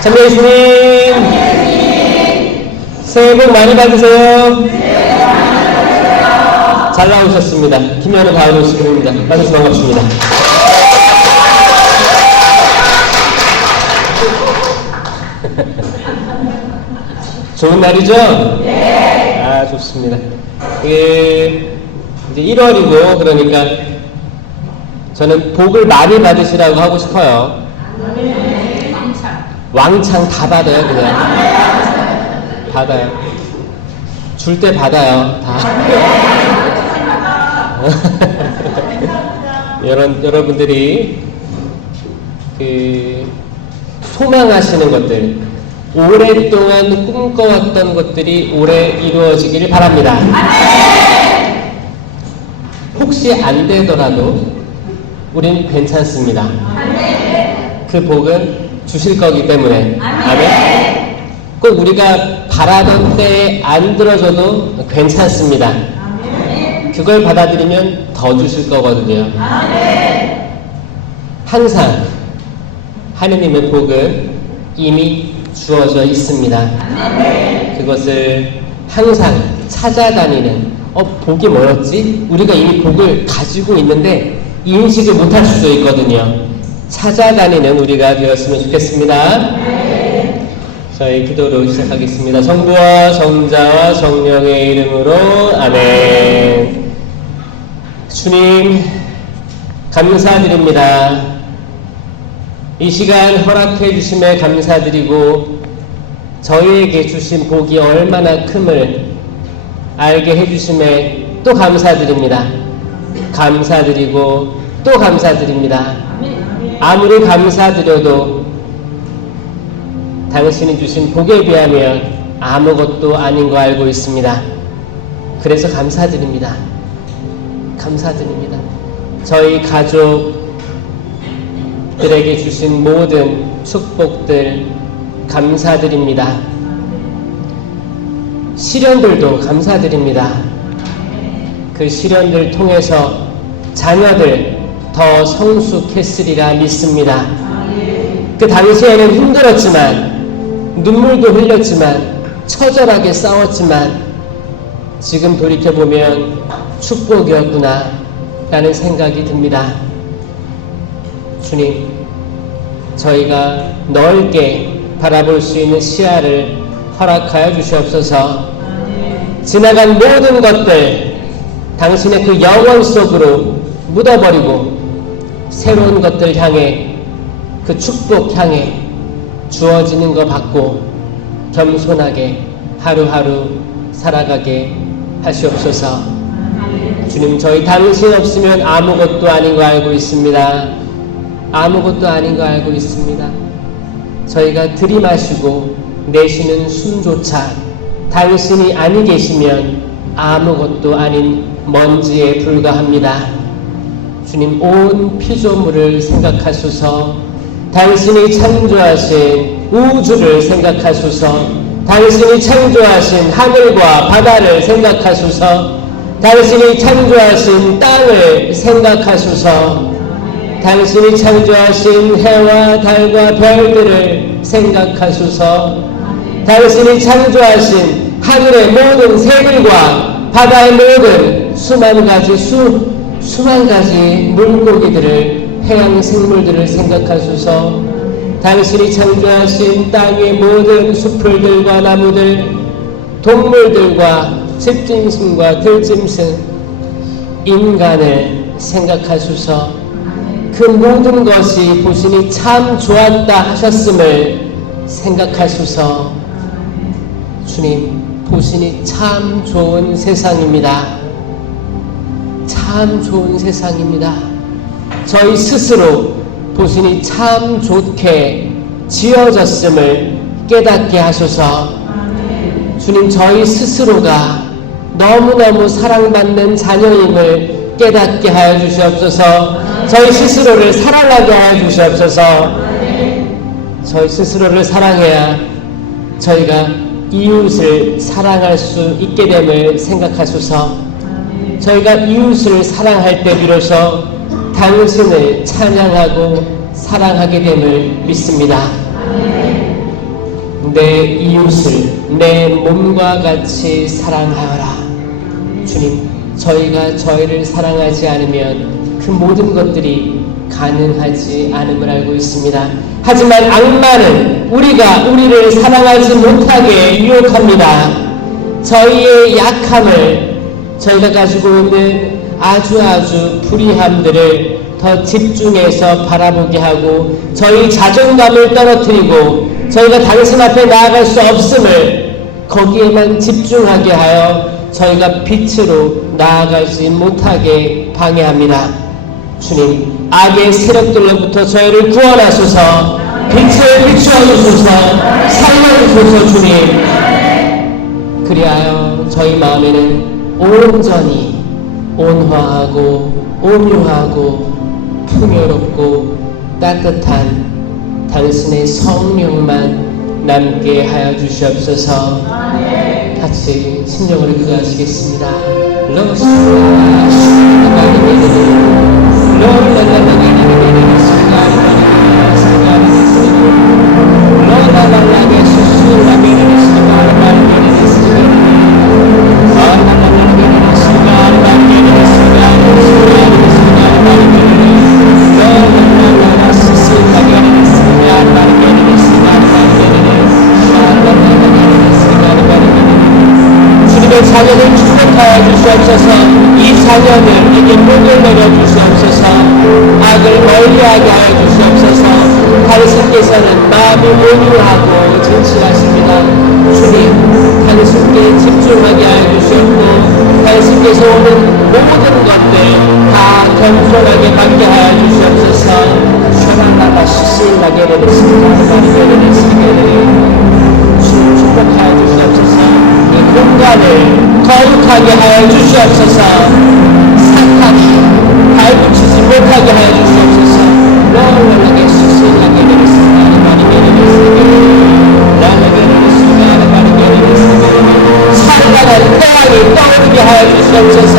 참여해 주님, 새해 복 많이 받으세요. 잘 나오셨습니다. 김현우 바울로 시간입니다. 만나서 반갑습니다. 좋은 날이죠? 네. 아, 좋습니다. 이제 1월이고, 그러니까 저는 복을 많이 받으시라고 하고 싶어요. 왕창 다 받아요, 그냥. 받아요. 줄 때 받아요, 다. 여러분들이 소망하시는 것들, 오랫동안 꿈꿔왔던 것들이 올해 이루어지기를 바랍니다. 혹시 안 되더라도 우린 괜찮습니다. 그 복은 주실 거기 때문에. 아멘. 꼭 우리가 바라던 때에 안 들어줘도 괜찮습니다. 그걸 받아들이면 더 주실 거거든요. 항상 하느님의 복은 이미 주어져 있습니다. 그것을 항상 찾아다니는, 복이 뭐였지? 우리가 이미 복을 가지고 있는데 인식을 못할 수도 있거든요. 찾아다니는 우리가 되었으면 좋겠습니다. 저희 기도로 시작하겠습니다. 성부와 성자와 성령의 이름으로 아멘. 주님 감사드립니다. 이 시간 허락해 주심에 감사드리고 저희에게 주신 복이 얼마나 큼을 알게 해 주심에 또 감사드립니다. 감사드리고 또 감사드립니다. 아무리 감사드려도 당신이 주신 복에 비하면 아무것도 아닌 거 알고 있습니다. 그래서 감사드립니다. 감사드립니다. 저희 가족들에게 주신 모든 축복들 감사드립니다. 시련들도 감사드립니다. 그 시련들 통해서 자녀들 더 성숙했으리라 믿습니다. 그 당시에는 힘들었지만 눈물도 흘렸지만 처절하게 싸웠지만 지금 돌이켜보면 축복이었구나 라는 생각이 듭니다. 주님, 저희가 넓게 바라볼 수 있는 시야를 허락하여 주시옵소서. 지나간 모든 것들 당신의 그 영원 속으로 묻어버리고 새로운 것들 향해, 그 축복 향해 주어지는 거 받고 겸손하게 하루하루 살아가게 하시옵소서. 주님, 저희 당신 없으면 아무것도 아닌 거 알고 있습니다. 아무것도 아닌 거 알고 있습니다. 저희가 들이마시고 내쉬는 숨조차 당신이 아니 계시면 아무것도 아닌 먼지에 불과합니다. 주님, 온 피조물을 생각하소서. 당신이 창조하신 우주를 생각하소서. 당신이 창조하신 하늘과 바다를 생각하소서. 당신이 창조하신 땅을 생각하소서. 당신이 창조하신 해와 달과 별들을 생각하소서. 당신이 창조하신 하늘의 모든 새들과 바다의 모든 수만 가지 물고기들을, 해양 생물들을 생각하소서. 당신이 창조하신 땅의 모든 수풀들과 나무들, 동물들과 집짐승과 들짐승, 인간을 생각하소서. 그 모든 것이 보시니 참 좋았다 하셨음을 생각하소서. 주님, 보시니 참 좋은 세상입니다. 참 좋은 세상입니다. 저희 스스로 보시니 참 좋게 지어졌음을 깨닫게 하소서. 주님, 저희 스스로가 너무너무 사랑받는 자녀임을 깨닫게 하여 주시옵소서. 저희 스스로를 사랑하게 하여 주시옵소서. 저희 스스로를 사랑해야 저희가 이웃을 사랑할 수 있게 됨을 생각하소서. 저희가 이웃을 사랑할 때 비로소 당신을 찬양하고 사랑하게 됨을 믿습니다. 내 이웃을 내 몸과 같이 사랑하여라. 주님, 저희가 저희를 사랑하지 않으면 그 모든 것들이 가능하지 않음을 알고 있습니다. 하지만 악마는 우리가 우리를 사랑하지 못하게 유혹합니다. 저희의 약함을, 저희가 가지고 있는 아주 불의함들을 더 집중해서 바라보게 하고 저희 자존감을 떨어뜨리고 저희가 당신 앞에 나아갈 수 없음을 거기에만 집중하게 하여 저희가 빛으로 나아가지 못하게 방해합니다. 주님, 악의 세력들로부터 저희를 구원하소서. 빛을 비추어주소서. 살려주소서. 주님, 그리하여 저희 마음에는 온전히 온화하고 온유하고 풍요롭고 따뜻한 당신의 성령만 남게 하여 주시옵소서. 같이 심령을 기도하시겠습니다. 자녀를 축복하여 주시옵소서. 이 자녀들에게 복을 내려 주시옵소서. 악을 멀리하게 하여 주시옵소서. 당신께서는 마음이 온유하고 진실하십니다. 주님, 당신께 집중하게 하여 주시옵고 당신께서 오는 모든 것들 다 겸손하게 받게 하여 주시옵소서. 샤랄라라 시실하게 되겠습니다. 주님, 축복하여 주시옵소서. 이 공간을 거룩하게 하여 주시옵소서. 사탄이 발붙이지 못하게 하여 주시옵소서. 롤러게 수술하게 되겠습니다. 찬란한 태양이 떠오르게 하여 주시옵소서.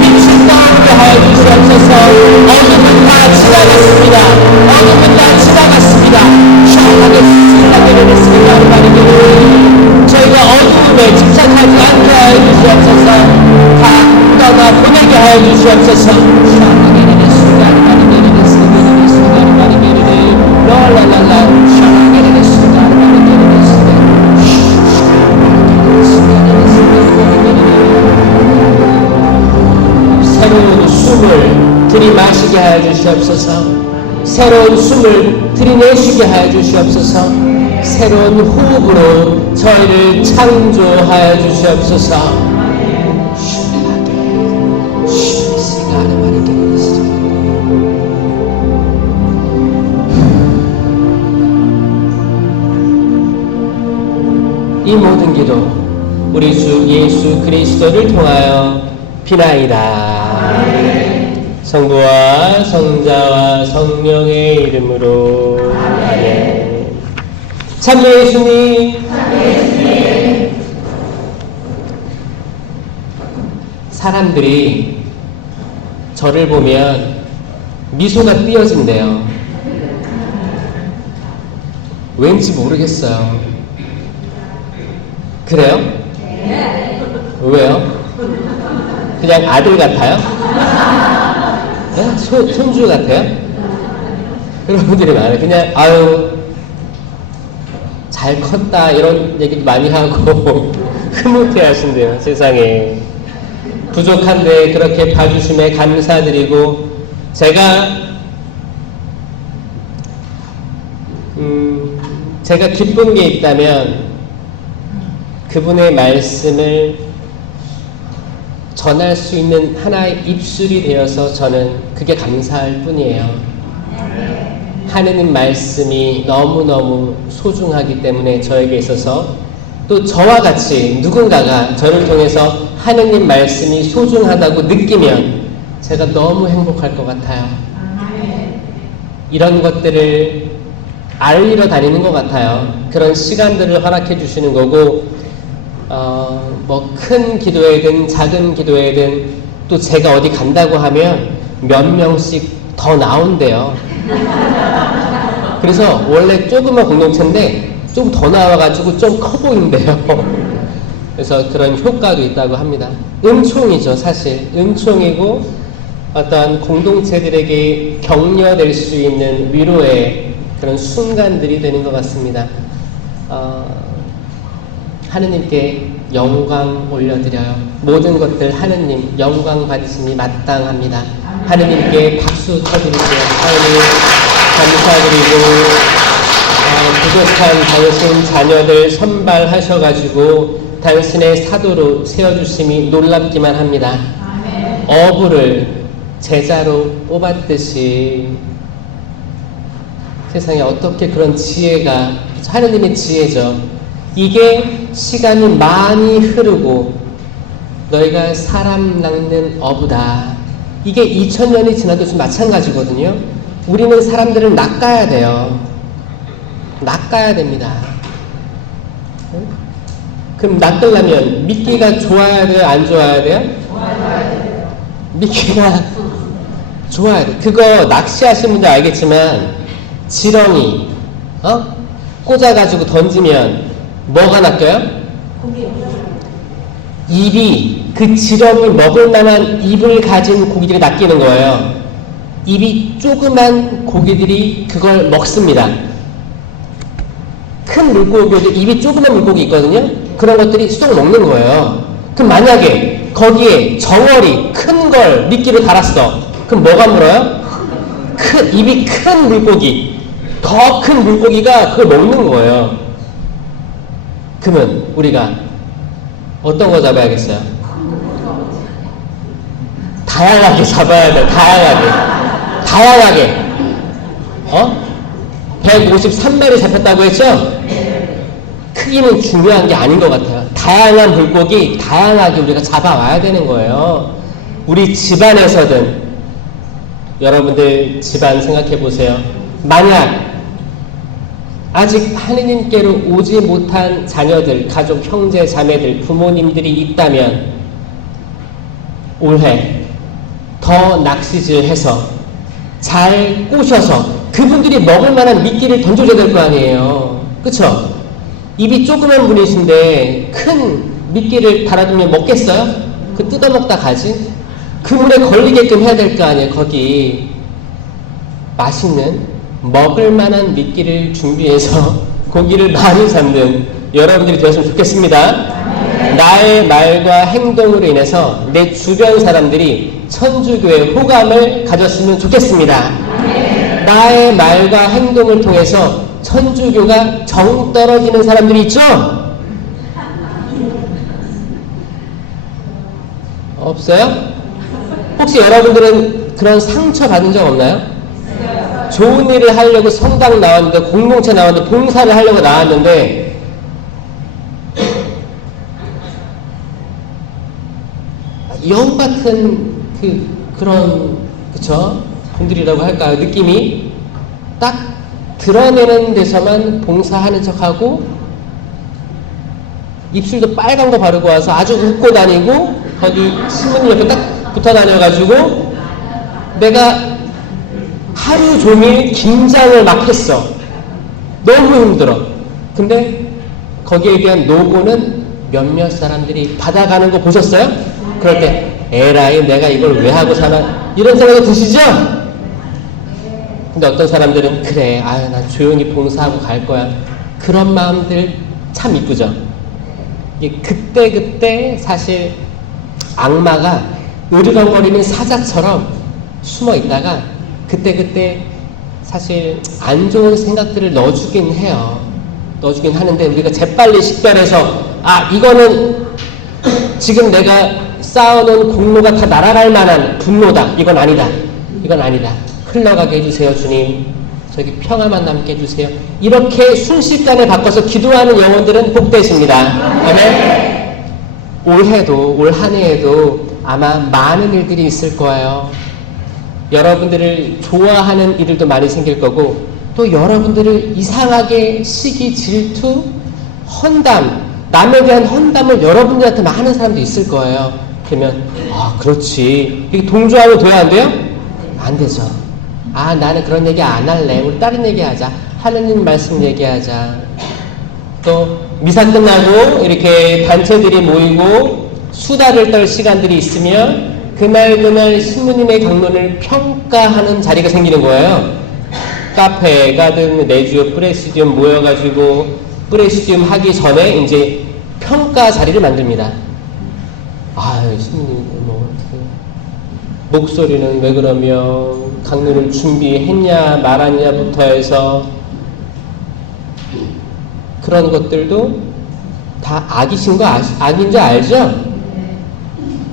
빛이 떠오르게 하여 주시옵소서. 어둠은 다 지나갔습니다. 어둠은 다 지나갔습니다. 샤하게 수술하게 되겠습니다. 저희가 어두움에 집착하지 않게 하여 주시옵소서. 다 떠나 보내게 하여 주시옵소서. 샤하게 되겠습니다. 롤라라라 샤하게 되겠습니다. 새로운 숨을 들이마시게 하여 주시옵소서. 새로운 숨을 들이내쉬게 하여 주시옵소서. 새로운 호흡으로 저희를 창조하여 주시옵소서. 이 모든 기도 우리 주 예수 그리스도를 통하여 비나이다. 성부와 성자와 성령의 이름으로. 아멘. 참여 예수님. 사람들이 저를 보면 미소가 띄어진대요. 왠지 모르겠어요. 그래요? 왜요? 그냥 아들 같아요? 네? 손주 같아요? 그런 분들이 많아요. 그냥 아유 잘 컸다 이런 얘기도 많이 하고 흐뭇해 하신대요. 세상에 부족한데 그렇게 봐주심에 감사드리고 제가 기쁜 게 있다면 그분의 말씀을 전할 수 있는 하나의 입술이 되어서 저는 그게 감사할 뿐이에요. 하느님 말씀이 너무너무 소중하기 때문에 저에게 있어서 또 저와 같이 누군가가 저를 통해서 하느님 말씀이 소중하다고 느끼면 제가 너무 행복할 것 같아요. 이런 것들을 알리러 다니는 것 같아요. 그런 시간들을 허락해 주시는 거고 뭐 큰 기도회든 작은 기도회든 또 제가 어디 간다고 하면 몇 명씩 더 나온대요. 그래서 원래 조그만 공동체인데 좀 더 나와가지고 좀 커 보인대요. 그래서 그런 효과도 있다고 합니다. 은총이죠, 사실. 은총이고 어떤 공동체들에게 격려될 수 있는 위로의 그런 순간들이 되는 것 같습니다. 하느님께 영광 올려드려요. 모든 것들 하느님 영광 받으시니 마땅합니다. 하느님께 박수 쳐드릴게요. 하느님 감사드리고 부족한 당신 자녀들 선발하셔가지고 당신의 사도로 세워주심이 놀랍기만 합니다. 어부를 제자로 뽑았듯이 세상에 어떻게 그런 지혜가, 하느님의 지혜죠. 이게 시간이 많이 흐르고 너희가 사람 낚는 어부다. 이게 2000년이 지나도 좀 마찬가지거든요. 우리는 사람들을 낚아야 돼요. 낚아야 됩니다. 그럼 낚으려면 미끼가 좋아야 돼요? 안 좋아야 돼요? 미끼가 좋아야 돼. 그거 낚시하시는 분들 알겠지만 지렁이 꽂아가지고 던지면 뭐가 낚여요? 입이, 그 지렁이 먹을 만한 입을 가진 고기들이 낚이는 거예요. 입이 조그만 고기들이 그걸 먹습니다. 큰 물고기도 입이 조그만 물고기 있거든요. 그런 것들이 쏙 먹는 거예요. 그럼 만약에 거기에 정어리 큰 걸 미끼를 달았어. 그럼 뭐가 물어요? 입이 큰 물고기, 더 큰 물고기가 그걸 먹는 거예요. 그러면 우리가 어떤 거 잡아야겠어요? 다양하게 잡아야 돼요. 다양하게. 153마리 잡혔다고 했죠? 크기는 중요한 게 아닌 것 같아요. 다양한 물고기, 다양하게 우리가 잡아와야 되는 거예요. 우리 집안에서든, 여러분들 집안 생각해 보세요. 만약 아직 하느님께로 오지 못한 자녀들, 가족, 형제, 자매들, 부모님들이 있다면 올해 더 낚시질해서 잘 꼬셔서 그분들이 먹을 만한 미끼를 던져줘야 될 거 아니에요. 그쵸? 입이 조그만 분이신데 큰 미끼를 달아두면 먹겠어요? 그 뜯어먹다 가지? 그 물에 걸리게끔 해야 될 거 아니에요. 거기 맛있는 먹을 만한 미끼를 준비해서 고기를 많이 잡는 여러분들이 되었으면 좋겠습니다. 나의 말과 행동으로 인해서 내 주변 사람들이 천주교의 호감을 가졌으면 좋겠습니다. 나의 말과 행동을 통해서 천주교가 정 떨어지는 사람들이 있죠? 없어요? 혹시 여러분들은 그런 상처 받은 적 없나요? 좋은 일을 하려고 성당 나왔는데, 공동체 나왔는데, 봉사를 하려고 나왔는데 여우 같은 그런 그쵸? 분들이라고 할까요? 느낌이 딱 드러내는 데서만 봉사하는 척하고 입술도 빨간 거 바르고 와서 아주 웃고 다니고 거기 신부님 옆에 딱 붙어 다녀가지고 내가 하루 종일 긴장을 막 했어. 너무 힘들어. 근데 거기에 대한 노고는 몇몇 사람들이 받아가는 거 보셨어요? 그럴 때 에라이 내가 이걸 왜 하고 사나 이런 생각이 드시죠? 근데 어떤 사람들은 그래 아유 난 조용히 봉사하고 갈 거야. 그런 마음들 참 이쁘죠? 그때 사실 악마가 으르렁거리는 사자처럼 숨어 있다가 그때 사실 안 좋은 생각들을 넣어주긴 해요. 넣어주긴 하는데 우리가 재빨리 식별해서 이거는 지금 내가 쌓아놓은 공로가 다 날아갈 만한 분노다. 이건 아니다. 흘러가게 해주세요 주님. 저기 평화만 남게 해주세요. 이렇게 순식간에 바꿔서 기도하는 영혼들은 복되십니다. 아멘. 올 한 해에도 아마 많은 일들이 있을 거예요. 여러분들을 좋아하는 일들도 많이 생길 거고 또 여러분들을 이상하게 시기, 질투, 헌담, 남에 대한 헌담을 여러분들한테 많은 사람도 있을 거예요. 그러면 그렇지. 이게 동조하면 돼야 안 돼요? 안 되죠. 나는 그런 얘기 안 할래. 우리 다른 얘기하자. 하느님 말씀 얘기하자. 또 미사 끝나고 이렇게 단체들이 모이고 수다를 떨 시간들이 있으면 그날 신부님의 강론을 평가하는 자리가 생기는 거예요. 카페에 가든 내주 프레시디움 모여가지고 프레시디움 하기 전에 이제 평가 자리를 만듭니다. 신부님 목소리는 왜 그러면 강론을 준비했냐 말았냐부터 해서 그런 것들도 다 악이신 거 악인지 알죠?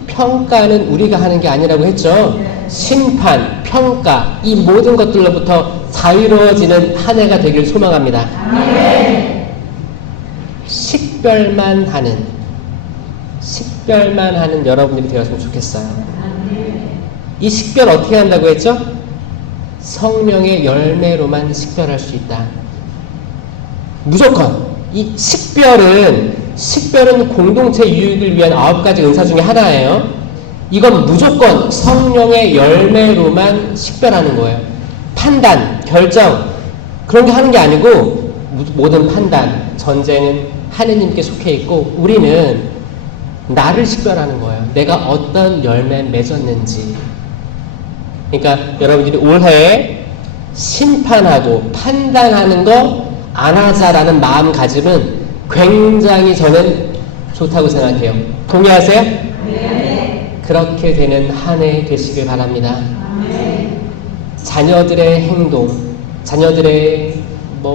평가는 우리가 하는 게 아니라고 했죠. 심판, 평가 이 모든 것들로부터 자유로워지는 한 해가 되길 소망합니다. 식별만 하는 여러분들이 되었으면 좋겠어요. 이 식별 어떻게 한다고 했죠? 성령의 열매로만 식별할 수 있다. 무조건 이 식별은 공동체 유익을 위한 9가지 은사 중에 하나예요. 이건 무조건 성령의 열매로만 식별하는 거예요. 판단, 결정 그런 게 하는 게 아니고 모든 판단, 전쟁은 하느님께 속해 있고 우리는 나를 식별하는 거예요. 내가 어떤 열매 맺었는지. 그러니까 여러분들이 올해 심판하고 판단하는 거 안 하자라는 마음가짐은 굉장히 저는 좋다고 생각해요. 동의하세요? 네. 그렇게 되는 한 해 되시길 바랍니다. 네. 자녀들의 행동, 자녀들의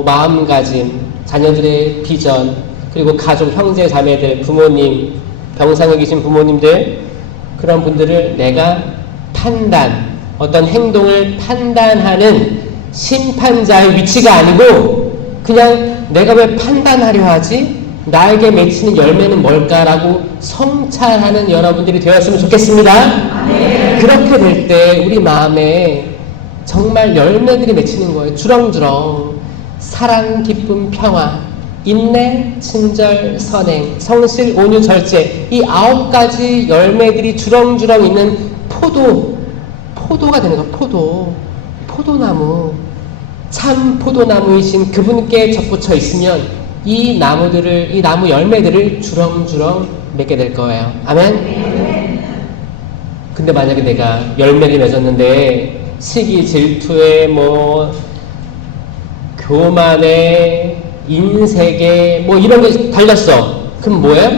마음가짐, 자녀들의 비전, 그리고 가족, 형제, 자매들, 부모님, 병상에 계신 부모님들 그런 분들을 내가 어떤 행동을 판단하는 심판자의 위치가 아니고 그냥 내가 왜 판단하려 하지? 나에게 맺히는 열매는 뭘까라고 성찰하는 여러분들이 되었으면 좋겠습니다. 네. 그렇게 될 때 우리 마음에 정말 열매들이 맺히는 거예요. 주렁주렁 사랑, 기쁨, 평화, 인내, 친절, 선행, 성실, 온유, 절제 이 9가지 열매들이 주렁주렁 있는 포도가 되는 거예요. 포도나무 참 포도나무이신 그분께 접붙여 있으면 이 나무 열매들을 주렁주렁 맺게 될 거예요. 아멘? 근데 만약에 내가 열매를 맺었는데 시기, 질투에 교만에 인색에 이런 게 달렸어. 그럼 뭐예요?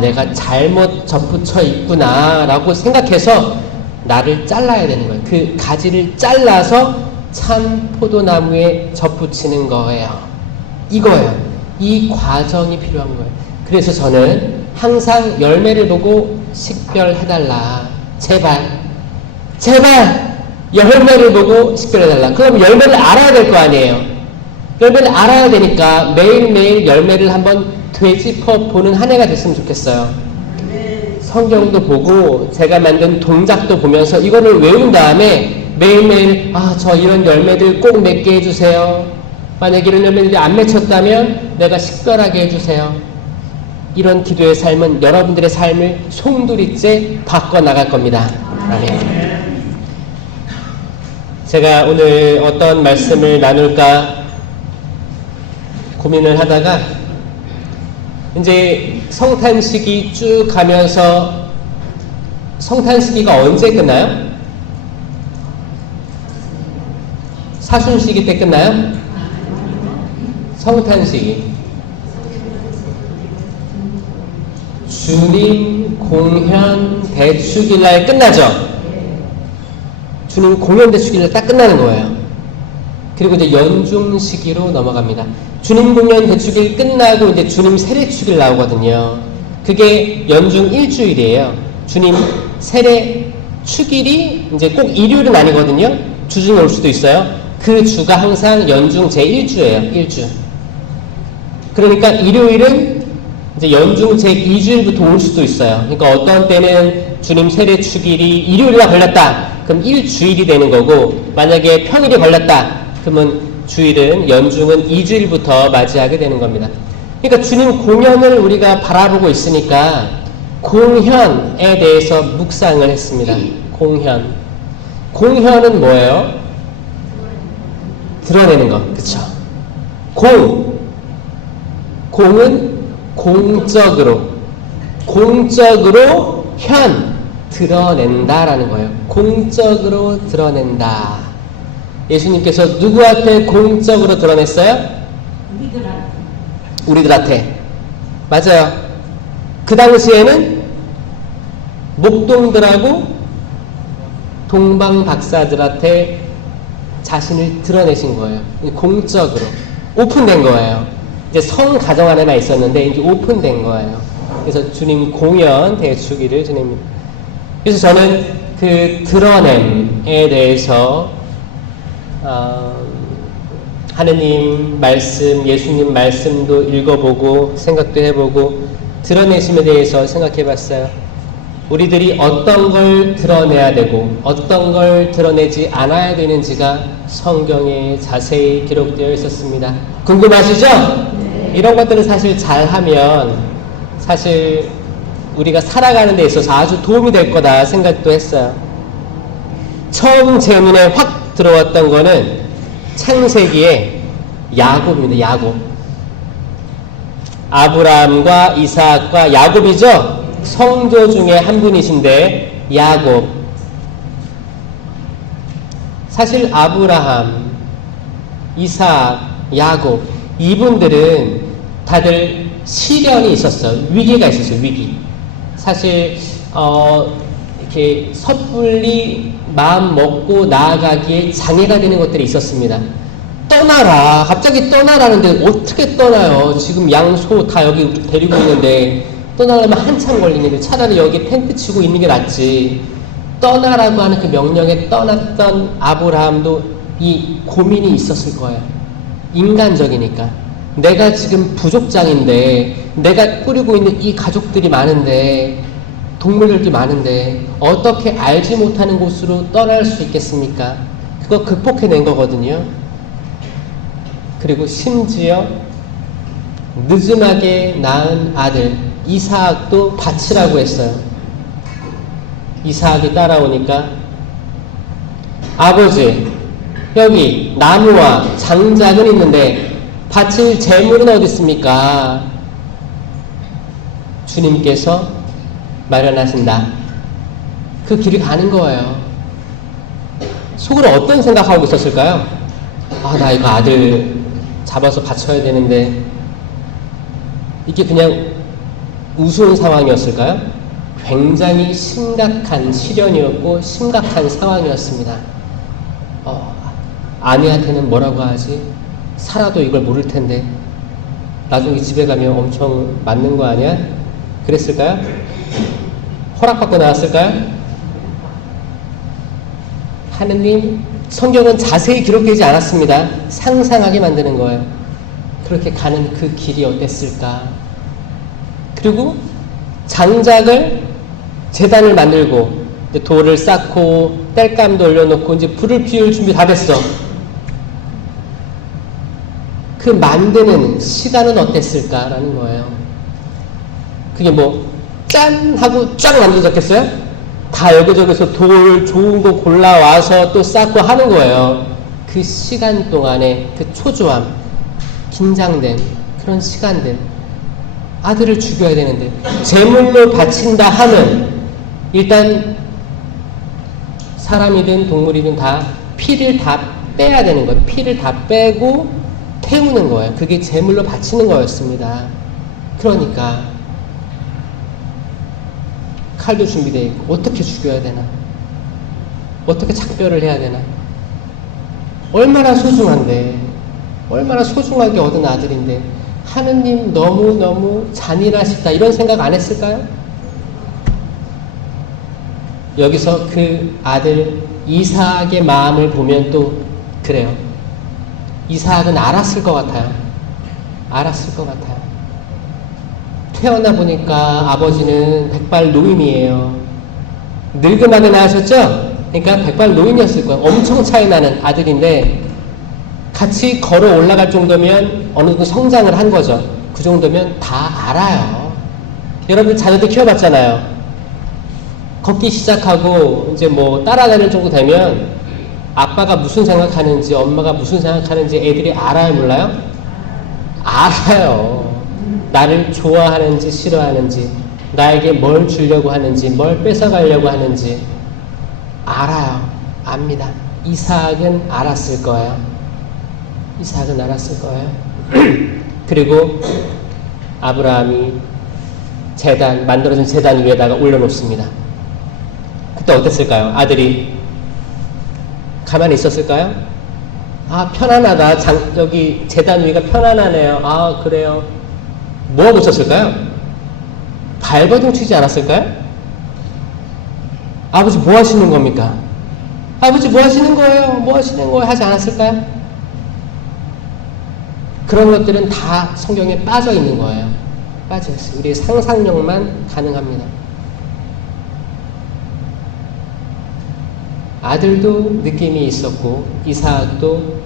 내가 잘못 접붙여 있구나 라고 생각해서 나를 잘라야 되는 거예요. 그 가지를 잘라서 참 포도나무에 접붙이는 거예요. 이거예요. 이 과정이 필요한 거예요. 그래서 저는 항상 열매를 보고 식별해달라. 제발 열매를 보고 식별해달라. 그럼 열매를 알아야 될 거 아니에요. 열매를 알아야 되니까 매일매일 열매를 한번 되짚어 보는 한 해가 됐으면 좋겠어요. 성경도 보고 제가 만든 동작도 보면서 이거를 외운 다음에 매일매일 저 이런 열매들 꼭 맺게 해주세요. 만약에 이런 열매들이 안 맺혔다면 내가 식별하게 해주세요. 이런 기도의 삶은 여러분들의 삶을 송두리째 바꿔나갈 겁니다. 아멘. 제가 오늘 어떤 말씀을 나눌까 고민을 하다가 이제 성탄식이 쭉 가면서 성탄식이가 언제 끝나요? 사순시기 때 끝나요? 성탄시기 주님 공현 대축일날 끝나죠? 주님 공현 대축일날 딱 끝나는 거예요. 그리고 이제 연중 시기로 넘어갑니다. 주님 공현 대축일 끝나고 이제 주님 세례축일 나오거든요. 그게 연중 일주일이에요. 주님 세례 축일이 이제 꼭 일요일은 아니거든요. 주중에 올 수도 있어요. 그 주가 항상 연중 제1주예요. 1주. 그러니까 일요일은 이제 연중 제2주일부터 올 수도 있어요. 그러니까 어떤 때는 주님 세례 축일이 일요일에 걸렸다. 그럼 1주일이 되는 거고, 만약에 평일이 걸렸다. 그러면 주일은 연중은 2주일부터 맞이하게 되는 겁니다. 그러니까 주님 공연을 우리가 바라보고 있으니까 공현에 대해서 묵상을 했습니다. 공현은 뭐예요? 드러내는 거, 그쵸? 공은 공적으로 드러낸다라는 거예요. 공적으로 드러낸다. 예수님께서 누구한테 공적으로 드러냈어요? 우리들한테. 맞아요. 그 당시에는 목동들하고 동방 박사들한테 자신을 드러내신 거예요. 공적으로 오픈된 거예요. 이제 성 가정 안에만 있었는데 이제 오픈된 거예요. 그래서 주님 공연 대주기를 주님. 그래서 저는 그 드러냄에 대해서 하느님 말씀, 예수님 말씀도 읽어보고 생각도 해보고 드러내심에 대해서 생각해봤어요. 우리들이 어떤 걸 드러내야 되고 어떤 걸 드러내지 않아야 되는지가 성경에 자세히 기록되어 있었습니다. 궁금하시죠? 네. 이런 것들을 사실 잘하면 사실 우리가 살아가는 데 있어서 아주 도움이 될 거다 생각도 했어요. 처음 제 눈에 확 들어왔던 거는 창세기의 야곱입니다. 야곱. 아브라함과 이삭과 야곱이죠? 성도 중에 한 분이신데 야곱. 사실 아브라함, 이삭, 야곱 이분들은 다들 시련이 있었어요. 위기가 있었어요. 위기. 사실 이렇게 섣불리 마음 먹고 나아가기에 장애가 되는 것들이 있었습니다. 떠나라. 갑자기 떠나라는데 어떻게 떠나요? 지금 양, 소 다 여기 데리고 있는데 떠나려면 한참 걸리는데 차라리 여기 텐트 치고 있는 게 낫지. 떠나라고 하는 그 명령에 떠났던 아브라함도 이 고민이 있었을 거예요. 인간적이니까. 내가 지금 부족장인데 내가 꾸리고 있는 이 가족들이 많은데 동물들이 많은데 어떻게 알지 못하는 곳으로 떠날 수 있겠습니까? 그거 극복해낸 거거든요. 그리고 심지어 늦음하게 낳은 아들 이삭도 바치라고 했어요. 이삭이 따라오니까 아버지 여기 나무와 장작은 있는데 바칠 재물은 어디 있습니까? 주님께서 마련하신다. 그 길이 가는 거예요. 속으로 어떤 생각하고 있었을까요? 나 이거 아들 잡아서 바쳐야 되는데 이게 그냥 우스운 상황이었을까요? 굉장히 심각한 시련이었고 심각한 상황이었습니다. 아내한테는 뭐라고 하지? 살아도 이걸 모를 텐데 나중에 집에 가면 엄청 맞는 거 아니야? 그랬을까요? 허락받고 나왔을까요? 하느님, 성경은 자세히 기록되지 않았습니다. 상상하게 만드는 거예요. 그렇게 가는 그 길이 어땠을까? 그리고 장작을 제단을 만들고 이제 돌을 쌓고 땔감도 올려놓고 이제 불을 피울 준비 다 됐어. 그 만드는 시간은 어땠을까라는 거예요. 그게 짠! 하고 쫙 만들어졌겠어요? 다 여기저기서 돌 좋은 거 골라와서 또 쌓고 하는 거예요. 그 시간 동안에 그 초조함, 긴장된 그런 시간들. 아들을 죽여야 되는데 제물로 바친다 하면 일단 사람이든 동물이든 다 피를 다 빼야 되는 거예요. 피를 다 빼고 태우는 거예요. 그게 제물로 바치는 거였습니다. 그러니까 칼도 준비되어 있고 어떻게 죽여야 되나? 어떻게 작별을 해야 되나? 얼마나 소중한데 얼마나 소중하게 얻은 아들인데 하느님 너무너무 잔인하시다 이런 생각 안 했을까요? 여기서 그 아들 이삭의 마음을 보면 또 그래요. 이삭은 알았을 것 같아요. 알았을 것 같아요. 태어나 보니까 아버지는 백발 노인이에요. 늙은 아들 낳으셨죠? 그러니까 백발 노인이었을 거예요. 엄청 차이 나는 아들인데 같이 걸어 올라갈 정도면 어느 정도 성장을 한 거죠. 그 정도면 다 알아요. 여러분 자녀들 키워봤잖아요. 걷기 시작하고 이제 따라다닐 정도 되면 아빠가 무슨 생각하는지 엄마가 무슨 생각하는지 애들이 알아요 몰라요? 알아요. 나를 좋아하는지 싫어하는지, 나에게 뭘 주려고 하는지, 뭘 뺏어가려고 하는지 알아요. 압니다. 이삭은 알았을 거예요. 이삭은 알았을 거예요. 그리고 아브라함이 만들어진 제단 위에다가 올려놓습니다. 그때 어땠을까요? 아들이 가만히 있었을까요? 아, 편안하다. 여기 제단 위가 편안하네요. 아, 그래요. 뭐 하고 있었을까요? 발버둥 치지 않았을까요? 아버지 뭐 하시는 겁니까? 아버지 뭐 하시는 거예요? 뭐 하시는 거예요? 하지 않았을까요? 그런 것들은 다 성경에 빠져 있는 거예요. 빠져 있어요. 우리의 상상력만 가능합니다. 아들도 느낌이 있었고 이삭도,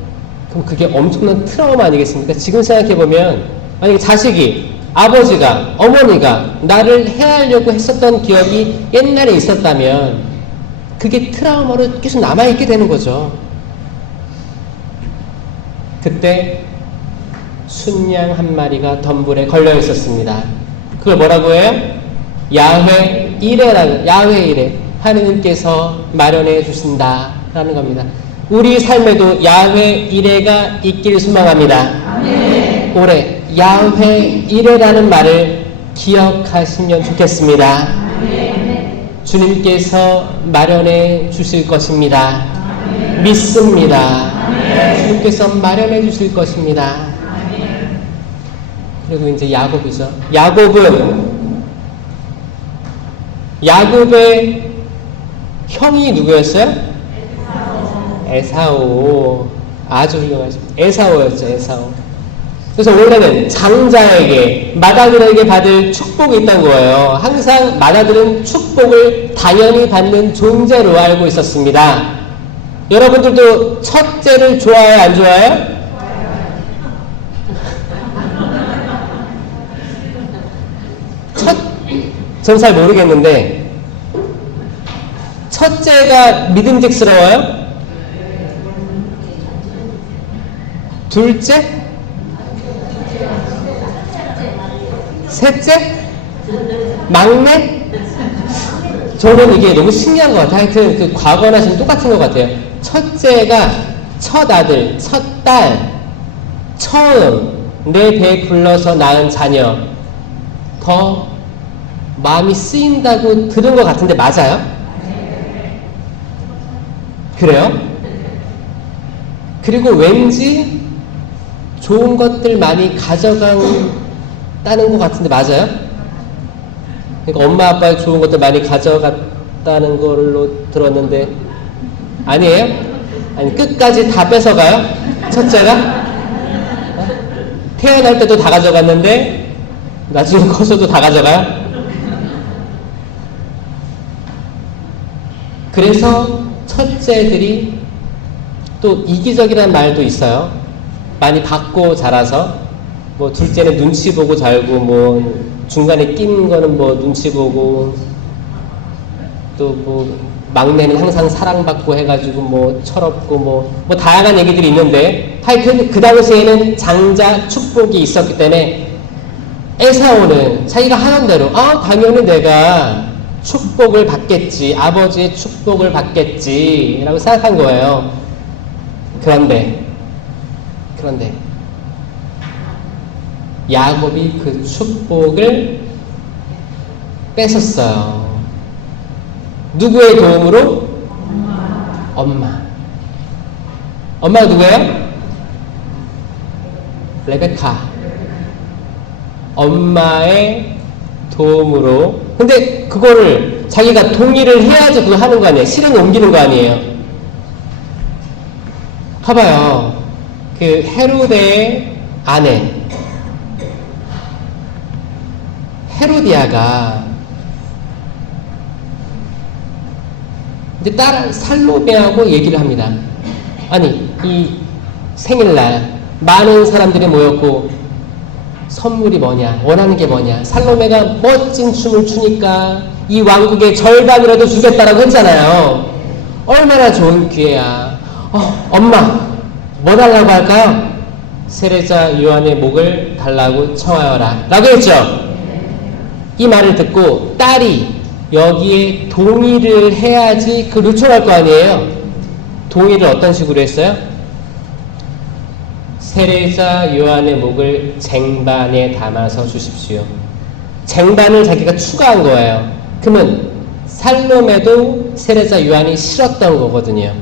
그럼 그게 엄청난 트라우마 아니겠습니까? 지금 생각해보면 만약에 자식이, 아버지가, 어머니가 나를 해하려고 했었던 기억이 옛날에 있었다면 그게 트라우마로 계속 남아있게 되는 거죠. 그때 순양 한 마리가 덤불에 걸려 있었습니다. 그걸 뭐라고 해요? 야훼 이레라고, 야훼 이레. 하느님께서 마련해 주신다라는 겁니다. 우리 삶에도 야훼 이레가 있기를 소망합니다. 아멘. 올해 야훼 이레라는 말을 기억하시면 좋겠습니다. 아멘. 주님께서 마련해 주실 것입니다. 아멘. 믿습니다. 아멘. 주님께서 마련해 주실 것입니다. 아멘. 그리고 이제 야곱이죠. 야곱의 형이 누구였어요? 에사오. 아주 훌륭하십니다. 에사오였죠. 에사오. 그래서 원래는 장자에게, 맏아들에게 받을 축복이 있다는 거예요. 항상 맏아들은 축복을 당연히 받는 존재로 알고 있었습니다. 여러분들도 첫째를 좋아해요? 안 좋아해요? 전 잘 모르겠는데 첫째가 믿음직스러워요? 둘째? 셋째? 막내? 저는 이게 너무 신기한 것 같아요. 하여튼 그 과거나 지금 똑같은 것 같아요. 첫째가 첫 아들, 첫 딸, 처음 내 배에 불러서 낳은 자녀, 더 마음이 쓰인다고 들은 것 같은데 맞아요? 그래요? 그리고 왠지 좋은 것들 많이 가져간다는 것 같은데 맞아요? 그러니까 엄마 아빠의 좋은 것들 많이 가져갔다는 걸로 들었는데 아니에요? 아니 끝까지 다 뺏어가요? 첫째가? 태어날 때도 다 가져갔는데 나중에 커서도 다 가져가요? 그래서 첫째들이 또 이기적이라는 말도 있어요. 많이 받고 자라서 뭐 둘째는 눈치 보고 자라고 뭐 중간에 낀 거는 뭐 눈치 보고 또 뭐 막내는 항상 사랑받고 해가지고 뭐 철없고 뭐 다양한 얘기들이 있는데 하여튼 그 당시에는 장자 축복이 있었기 때문에 에사오는 자기가 하는 대로 당연히 내가 축복을 받겠지, 아버지의 축복을 받겠지 라고 생각한 거예요. 그런데 야곱이 그 축복을 뺏었어요. 누구의 도움으로? 엄마가 누구예요? 레베카. 엄마의 도움으로. 근데 그거를 자기가 동의를 해야지 그거 하는 거 아니에요? 실행에 옮기는 거 아니에요? 봐봐요. 그 헤로데의 아내 헤로디아가 이제 딸 살로메하고 얘기를 합니다. 아니 이 생일날 많은 사람들이 모였고 선물이 뭐냐, 원하는 게 뭐냐. 살로메가 멋진 춤을 추니까 이 왕국의 절반이라도 주겠다라고 했잖아요. 얼마나 좋은 기회야. 엄마 뭐 달라고 할까요? 세례자 요한의 목을 달라고 청하여라 라고 했죠. 이 말을 듣고 딸이 여기에 동의를 해야지 그 요청할 거 아니에요. 동의를 어떤 식으로 했어요? 세례자 요한의 목을 쟁반에 담아서 주십시오. 쟁반을 자기가 추가한 거예요. 그러면 살로메도 세례자 요한이 싫었던 거거든요.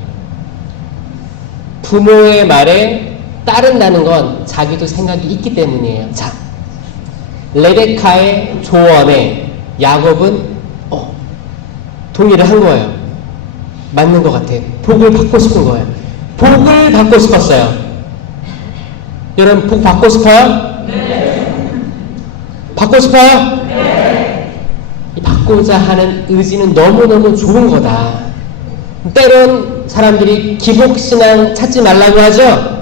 부모의 말에 따른다는 건 자기도 생각이 있기 때문이에요. 자, 레베카의 조언에 야곱은 동의를 한 거예요. 맞는 것 같아. 복을 받고 싶은 거예요. 복을 받고 싶었어요. 여러분 복 받고 싶어요? 네. 받고 싶어요? 네. 받고자 하는 의지는 너무너무 좋은 거다. 때론 사람들이 기복신앙 찾지 말라고 하죠?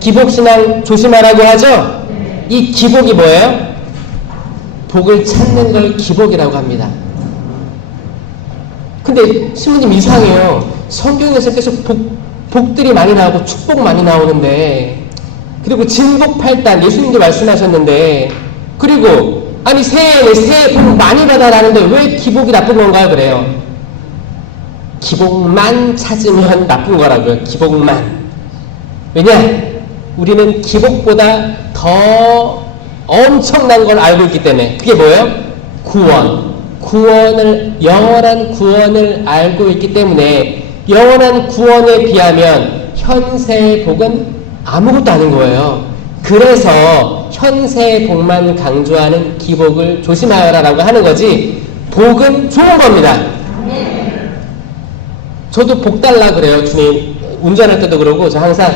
기복신앙 조심하라고 하죠? 이 기복이 뭐예요? 복을 찾는 걸 기복이라고 합니다. 근데 신부님 이상해요. 성경에서 계속 복들이 많이 나오고 축복 많이 나오는데, 그리고 진복8단 예수님도 말씀하셨는데, 그리고 아니 새해 복 많이 받아라는데 왜 기복이 나쁜 건가요? 그래요. 기복만 찾으면 나쁜 거라고요. 기복만. 왜냐? 우리는 기복보다 더 엄청난 걸 알고 있기 때문에. 그게 뭐예요? 영원한 구원을 알고 있기 때문에 영원한 구원에 비하면 현세의 복은 아무것도 아닌 거예요. 그래서 현세의 복만 강조하는 기복을 조심하여라라고 하는 거지, 복은 좋은 겁니다. 저도 복 달라 그래요. 주님 운전할 때도 그러고 저 항상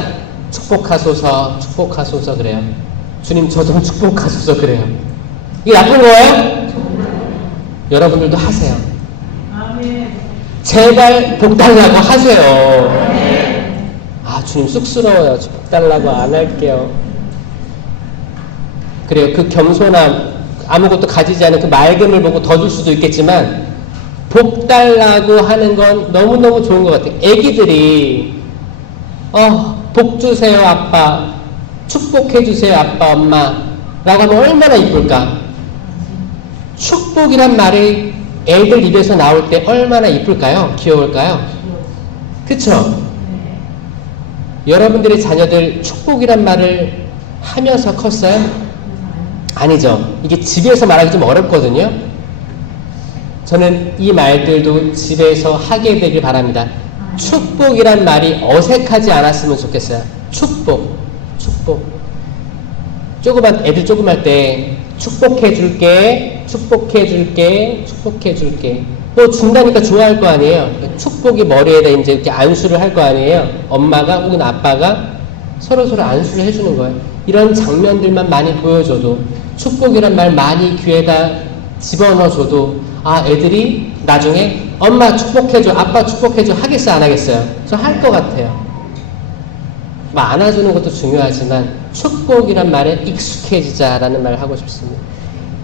축복하소서 그래요. 주님 저 좀 축복하소서 그래요. 이게 나쁜 거예요? 여러분들도 하세요. 제발 복 달라고 하세요. 아 주님 쑥스러워요. 복 달라고 안 할게요. 그래요. 그 겸손함, 아무것도 가지지 않은 그 맑음을 보고 더 줄 수도 있겠지만 복 달라고 하는 건 너무너무 좋은 것 같아요. 애기들이 복 주세요 아빠, 축복해 주세요 아빠 엄마 라고 하면 얼마나 이쁠까. 축복이란 말이 애들 입에서 나올 때 얼마나 이쁠까요? 귀여울까요? 그쵸? 여러분들의 자녀들 축복이란 말을 하면서 컸어요? 아니죠. 이게 집에서 말하기 좀 어렵거든요. 저는 이 말들도 집에서 하게 되길 바랍니다. 축복이란 말이 어색하지 않았으면 좋겠어요. 축복. 애들 조그만 때 축복해 줄게. 또 준다니까 좋아할 거 아니에요. 축복이 머리에다 이제 이렇게 안수를 할 거 아니에요. 엄마가 혹은 아빠가 서로 안수를 해주는 거예요. 이런 장면들만 많이 보여줘도, 축복이란 말 많이 귀에다 집어넣어줘도, 애들이 나중에 엄마 축복해줘, 아빠 축복해줘 하겠어요, 안 하겠어요? 저 할 것 같아요. 안아주는 것도 중요하지만 축복이란 말에 익숙해지자라는 말을 하고 싶습니다.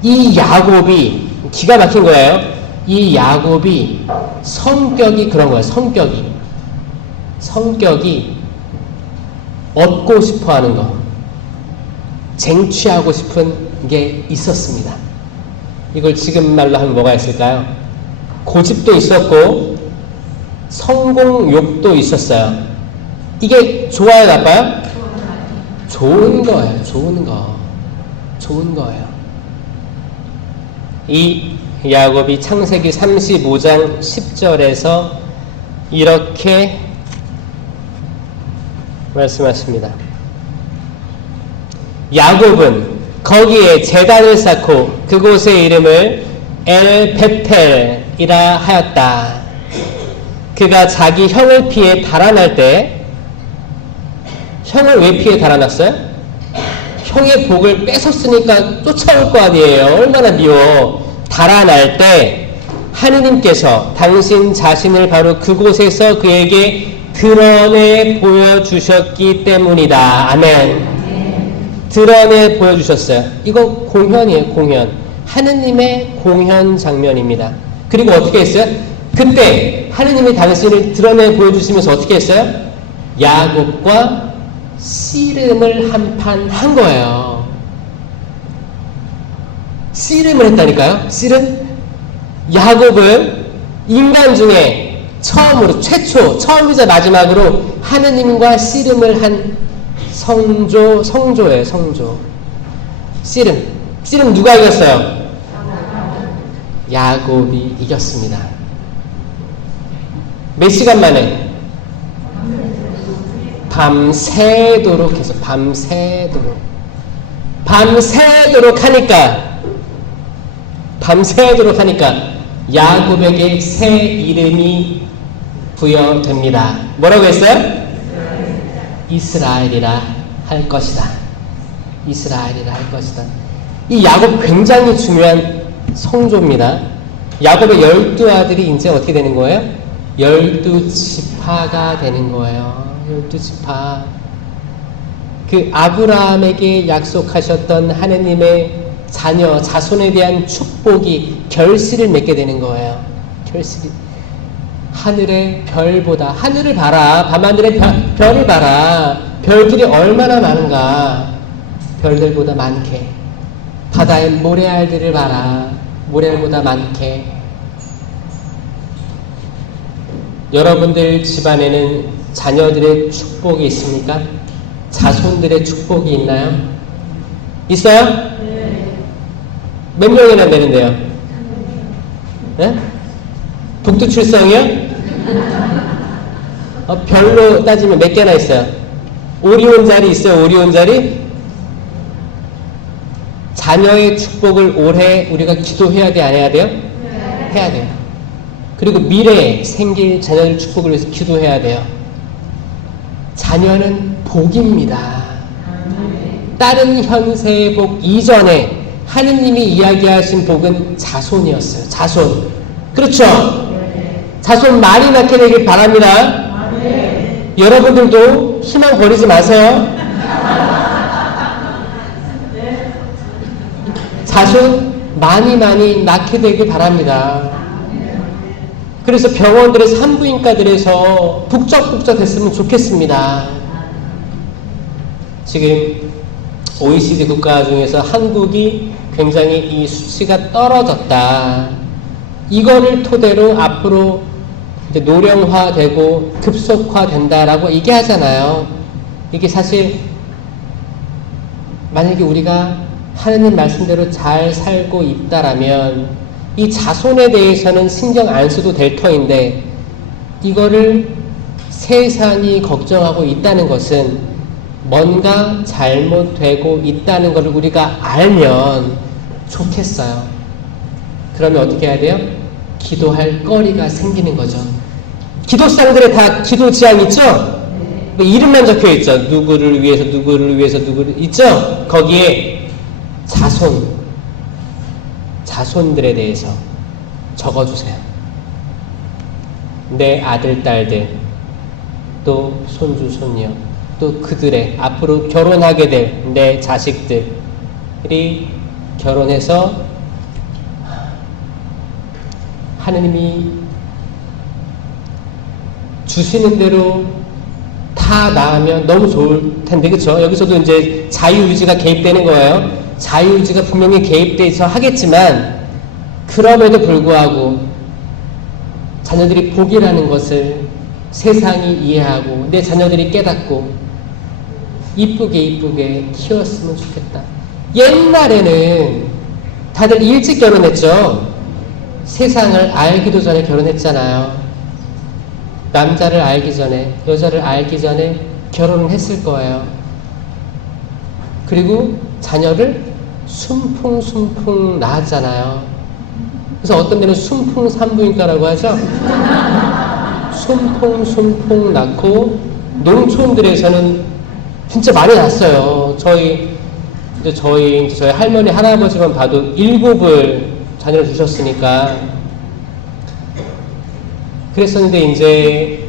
이 야곱이 기가 막힌 거예요. 이 야곱이 성격이 그런 거예요. 성격이 얻고 싶어 하는 거, 쟁취하고 싶은 게 있었습니다. 이걸 지금 말로 하면 뭐가 있을까요? 고집도 있었고 성공욕도 있었어요. 이게 좋아요, 나빠요? 좋은 거예요. 좋은 거예요. 이 야곱이 창세기 35장 10절에서 이렇게 말씀하십니다. 야곱은 거기에 제단을 쌓고 그곳의 이름을 엘 베텔이라 하였다. 그가 자기 형을 피해 달아날 때, 형을 왜 피해 달아났어요? 형의 복을 뺏었으니까 쫓아올 거 아니에요. 얼마나 미워. 달아날 때 하느님께서 당신 자신을 바로 그곳에서 그에게 드러내 보여주셨기 때문이다. 아멘. 드러내 보여주셨어요. 이거 공현이에요. 공현. 하느님의 공현 장면입니다. 그리고 어떻게 했어요? 그때 하느님이 당신을 드러내 보여주시면서 어떻게 했어요? 야곱과 씨름을 한 판 한 거예요. 씨름을 했다니까요. 씨름. 야곱은 인간 중에 처음으로, 처음이자 마지막으로 하느님과 씨름을 한 성조예요. 성조. 씨름 누가 이겼어요? 야곱이 이겼습니다. 몇 시간 만에? 밤새도록 해서 밤새도록 하니까 야곱에게 새 이름이 부여됩니다. 뭐라고 했어요? 이스라엘이라 할 것이다. 이스라엘이라 할 것이다. 이 야곱 굉장히 중요한 성조입니다. 야곱의 12아들이 이제 어떻게 되는 거예요? 12지파가 되는 거예요. 12지파. 그 아브라함에게 약속하셨던 하느님의 자녀, 자손에 대한 축복이 결실을 맺게 되는 거예요. 결실이. 하늘의 별보다, 하늘을 봐라. 밤하늘의 별을 봐라. 별들이 얼마나 많은가. 별들보다 많게. 바다의 모래알들을 봐라. 모래알보다 많게. 여러분들 집안에는 자녀들의 축복이 있습니까? 자손들의 축복이 있나요? 있어요? 네. 몇 명이나 되는데요? 네? 북두칠성이요? 별로 따지면 몇 개나 있어요? 오리온 자리 있어요? 오리온 자리? 자녀의 축복을 올해 우리가 기도해야 돼, 안 해야 돼요? 네. 해야 돼요. 그리고 미래에 생길 자녀의 축복을 위해서 기도해야 돼요. 자녀는 복입니다. 다른 현세의 복 이전에 하느님이 이야기하신 복은 자손이었어요. 자손. 그렇죠? 자손 많이 낳게 되길 바랍니다. 여러분들도 희망 버리지 마세요. 자손 많이 낳게 되길 바랍니다. 그래서 병원들의 산부인과들에서 북적북적 했으면 좋겠습니다. 지금 OECD 국가 중에서 한국이 굉장히 이 수치가 떨어졌다. 이거를 토대로 앞으로 이제 노령화되고 급속화된다라고 얘기하잖아요. 이게 사실 만약에 우리가 하느님 말씀대로 잘 살고 있다라면 이 자손에 대해서는 신경 안 써도 될 터인데 이거를 세상이 걱정하고 있다는 것은 뭔가 잘못되고 있다는 것을 우리가 알면 좋겠어요. 그러면 어떻게 해야 돼요? 기도할 거리가 생기는 거죠. 기도상들에 다 기도 지향 있죠? 뭐 이름만 적혀 있죠. 누구를 위해서 누구를 있죠? 거기에 자손들에 대해서 적어주세요. 내 아들, 딸들, 또 손주, 손녀, 또 그들의 앞으로 결혼하게 될 내 자식들이 결혼해서 하느님이 주시는 대로 다 나으면 너무 좋을 텐데, 그쵸? 여기서도 이제 자유의지가 개입되는 거예요. 자유의지가 분명히 개입돼서 하겠지만, 그럼에도 불구하고 자녀들이 복이라는 것을 세상이 이해하고 내 자녀들이 깨닫고 이쁘게 키웠으면 좋겠다. 옛날에는 다들 일찍 결혼했죠. 세상을 알기도 전에 결혼했잖아요. 남자를 알기 전에, 여자를 알기 전에 결혼을 했을 거예요. 그리고 자녀를 순풍순풍 낳았잖아요. 그래서 어떤 데는 순풍산부인과라고 하죠. 순풍순풍 낳고 농촌들에서는 진짜 많이 낳았어요. 저희 할머니 할아버지만 봐도 7을 자녀를 주셨으니까. 그랬었는데 이제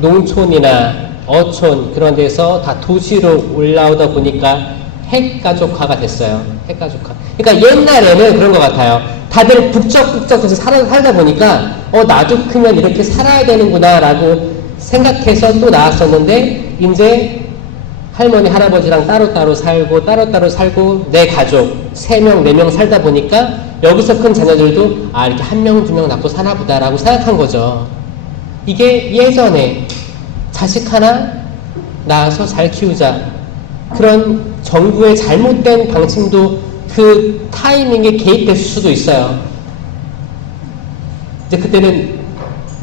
농촌이나 어촌 그런 데서 다 도시로 올라오다 보니까 핵가족화가 됐어요. 핵가족화. 그러니까 옛날에는 그런 것 같아요. 다들 북적북적해서 살다 보니까 나도 크면 이렇게 살아야 되는구나 라고 생각해서 또 나왔었는데, 이제 할머니, 할아버지랑 따로따로 살고, 내 가족, 3명, 4명 살다 보니까 여기서 큰 자녀들도 이렇게 1명, 2명 낳고 사나 보다라고 생각한 거죠. 이게 예전에 자식 하나 낳아서 잘 키우자. 그런 정부의 잘못된 방침도 그 타이밍에 개입됐을 수도 있어요. 이제 그때는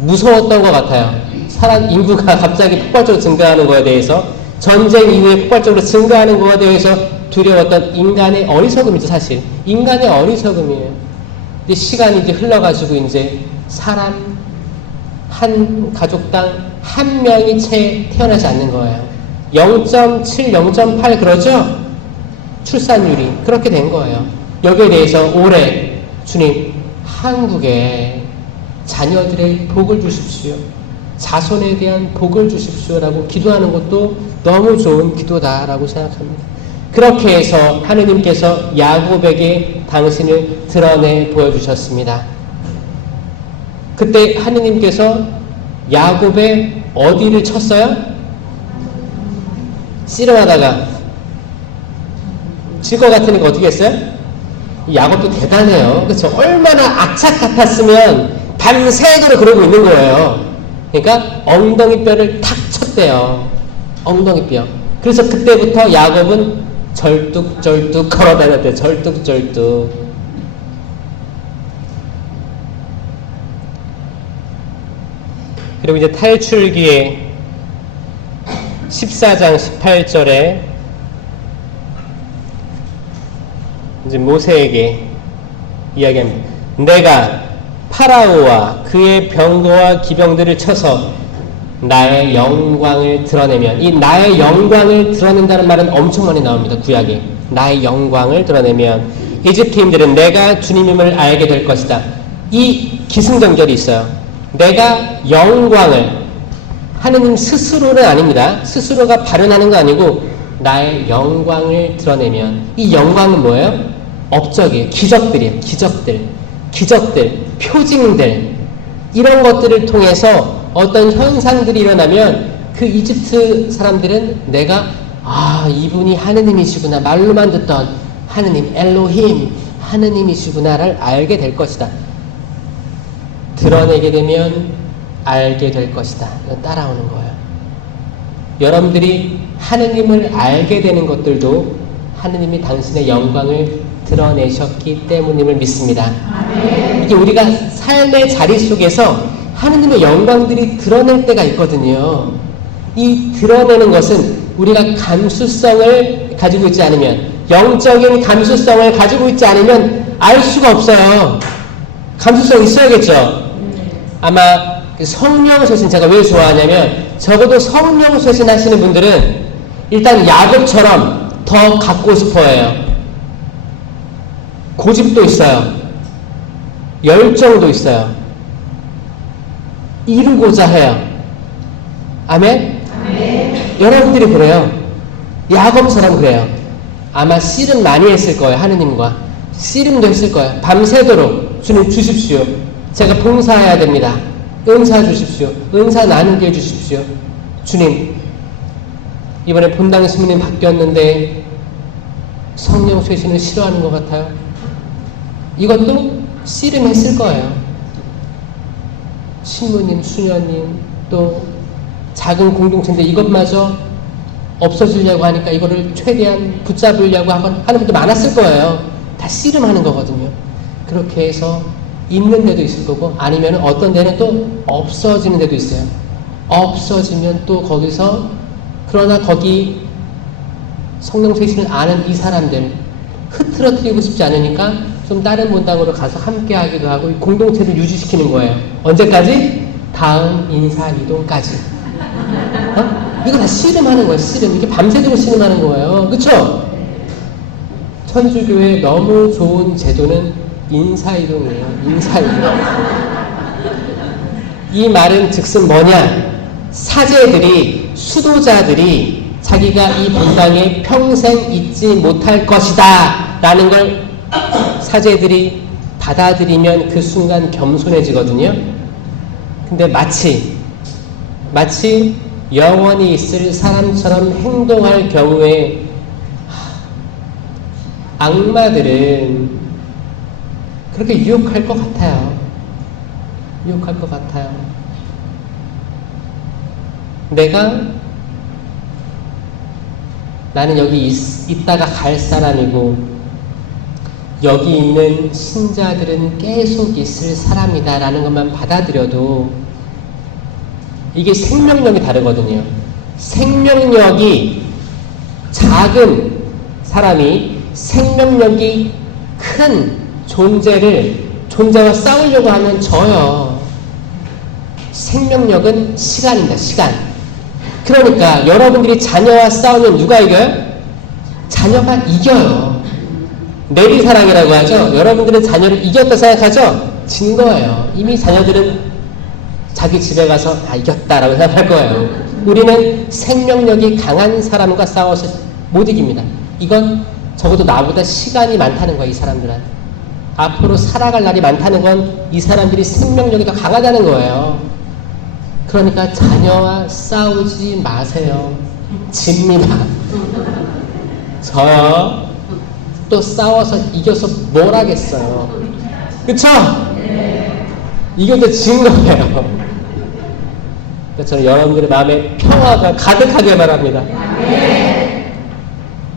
무서웠던 것 같아요. 사람 인구가 갑자기 폭발적으로 증가하는 거에 대해서, 전쟁 이후에 폭발적으로 증가하는 거에 대해서 두려웠던 인간의 어리석음이죠, 사실. 인간의 어리석음이에요. 근데 시간이 이제 흘러가지고 이제 사람 한 가족당 1명이 채 태어나지 않는 거예요. 0.7, 0.8 그러죠? 출산율이 그렇게 된 거예요. 여기에 대해서 올해 주님, 한국에 자녀들의 복을 주십시오. 자손에 대한 복을 주십시오라고 기도하는 것도 너무 좋은 기도다라고 생각합니다. 그렇게 해서 하느님께서 야곱에게 당신을 드러내 보여주셨습니다. 그때 하느님께서 야곱의 어디를 쳤어요? 씨름하다가 질 것 같으니까 어떻게 했어요? 야곱도 대단해요. 그렇죠? 얼마나 악착 같았으면 밤새도록 그러고 있는 거예요. 그러니까 엉덩이뼈를 탁 쳤대요. 엉덩이뼈. 그래서 그때부터 야곱은 절뚝절뚝 걸어다녔대요. 절뚝절뚝. 그리고 이제 탈출기에 14장 18절에 이제 모세에게 이야기합니다. 내가 파라오와 그의 병거와 기병들을 쳐서 나의 영광을 드러내면, 이 나의 영광을 드러낸다는 말은 엄청 많이 나옵니다. 구약에. 나의 영광을 드러내면 이집트인들은 내가 주님임을 알게 될 것이다. 이 기승전결이 있어요. 내가 영광을, 하느님 스스로는 아닙니다. 스스로가 발현하는 거 아니고 나의 영광을 드러내면, 이 영광은 뭐예요? 업적이에요. 기적들이에요. 기적들, 표징들, 이런 것들을 통해서 어떤 현상들이 일어나면 그 이집트 사람들은 내가 이분이 하느님이시구나, 말로만 듣던 하느님, 엘로힘, 하느님이시구나를 알게 될 것이다. 드러내게 되면 알게 될 것이다. 따라오는 거예요. 여러분들이 하느님을 알게 되는 것들도 하느님이 당신의 영광을 드러내셨기 때문임을 믿습니다. 이게 우리가 삶의 자리 속에서 하느님의 영광들이 드러낼 때가 있거든요. 이 드러내는 것은 우리가 감수성을 가지고 있지 않으면, 영적인 감수성을 가지고 있지 않으면 알 수가 없어요. 감수성 있어야겠죠. 아마 성령 쇄신, 제가 왜 좋아하냐면, 적어도 성령 쇄신 하시는 분들은 일단 야곱처럼 더 갖고 싶어 해요. 고집도 있어요. 열정도 있어요. 이루고자 해요. 아멘? 여러분들이 그래요. 야곱처럼 그래요. 아마 씨름 많이 했을 거예요. 하느님과 씨름도 했을 거예요. 밤새도록 주님 주십시오. 제가 봉사해야 됩니다. 은사 주십시오. 은사 나누게 해주십시오. 주님, 이번에 본당 신부님 바뀌었는데 성령 쇄신을 싫어하는 것 같아요. 이것도 씨름했을 거예요. 신부님, 수녀님, 또 작은 공동체인데 이것마저 없어지려고 하니까 이거를 최대한 붙잡으려고 하는 분도 많았을 거예요. 다 씨름하는 거거든요. 그렇게 해서 있는 데도 있을 거고, 아니면 어떤 데는 또 없어지는 데도 있어요. 없어지면 또 거기서, 그러나 거기 성령 쇄신을 아는 이 사람들 흐트러뜨리고 싶지 않으니까 좀 다른 본당으로 가서 함께 하기도 하고 공동체를 유지시키는 거예요. 언제까지? 다음 인사 이동까지. 이거 다 씨름하는 거예요. 씨름. 이게 밤새도록 씨름하는 거예요. 그쵸? 천주교의 너무 좋은 제도는 인사이동이에요. 인사이동. 이 말은 즉슨 뭐냐? 사제들이, 수도자들이 자기가 이 본당에 평생 있지 못할 것이다 라는 걸 사제들이 받아들이면 그 순간 겸손해지거든요. 근데 마치 영원히 있을 사람처럼 행동할 경우에 악마들은 그렇게 유혹할 것 같아요. 유혹할 것 같아요. 나는 여기 있다가 갈 사람이고 여기 있는 신자들은 계속 있을 사람이다 라는 것만 받아들여도 이게 생명력이 다르거든요. 생명력이 작은 사람이 생명력이 큰 존재와 싸우려고 하면 져요. 생명력은 시간입니다. 시간. 그러니까 여러분들이 자녀와 싸우면 누가 이겨요? 자녀가 이겨요. 내리사랑이라고 하죠. 여러분들은 자녀를 이겼다 생각하죠? 진 거예요. 이미 자녀들은 자기 집에 가서 이겼다라고 생각할 거예요. 우리는 생명력이 강한 사람과 싸워서 못 이깁니다. 이건 적어도 나보다 시간이 많다는 거예요. 이 사람들은. 앞으로 살아갈 날이 많다는 건 이 사람들이 생명력이 더 강하다는 거예요. 그러니까 자녀와 싸우지 마세요. 집니다. 저요. 또 싸워서 이겨서 뭘 하겠어요. 그쵸? 이겨도 진 거예요. 그러니까 저는 여러분들의 마음에 평화가 가득하게 바랍니다.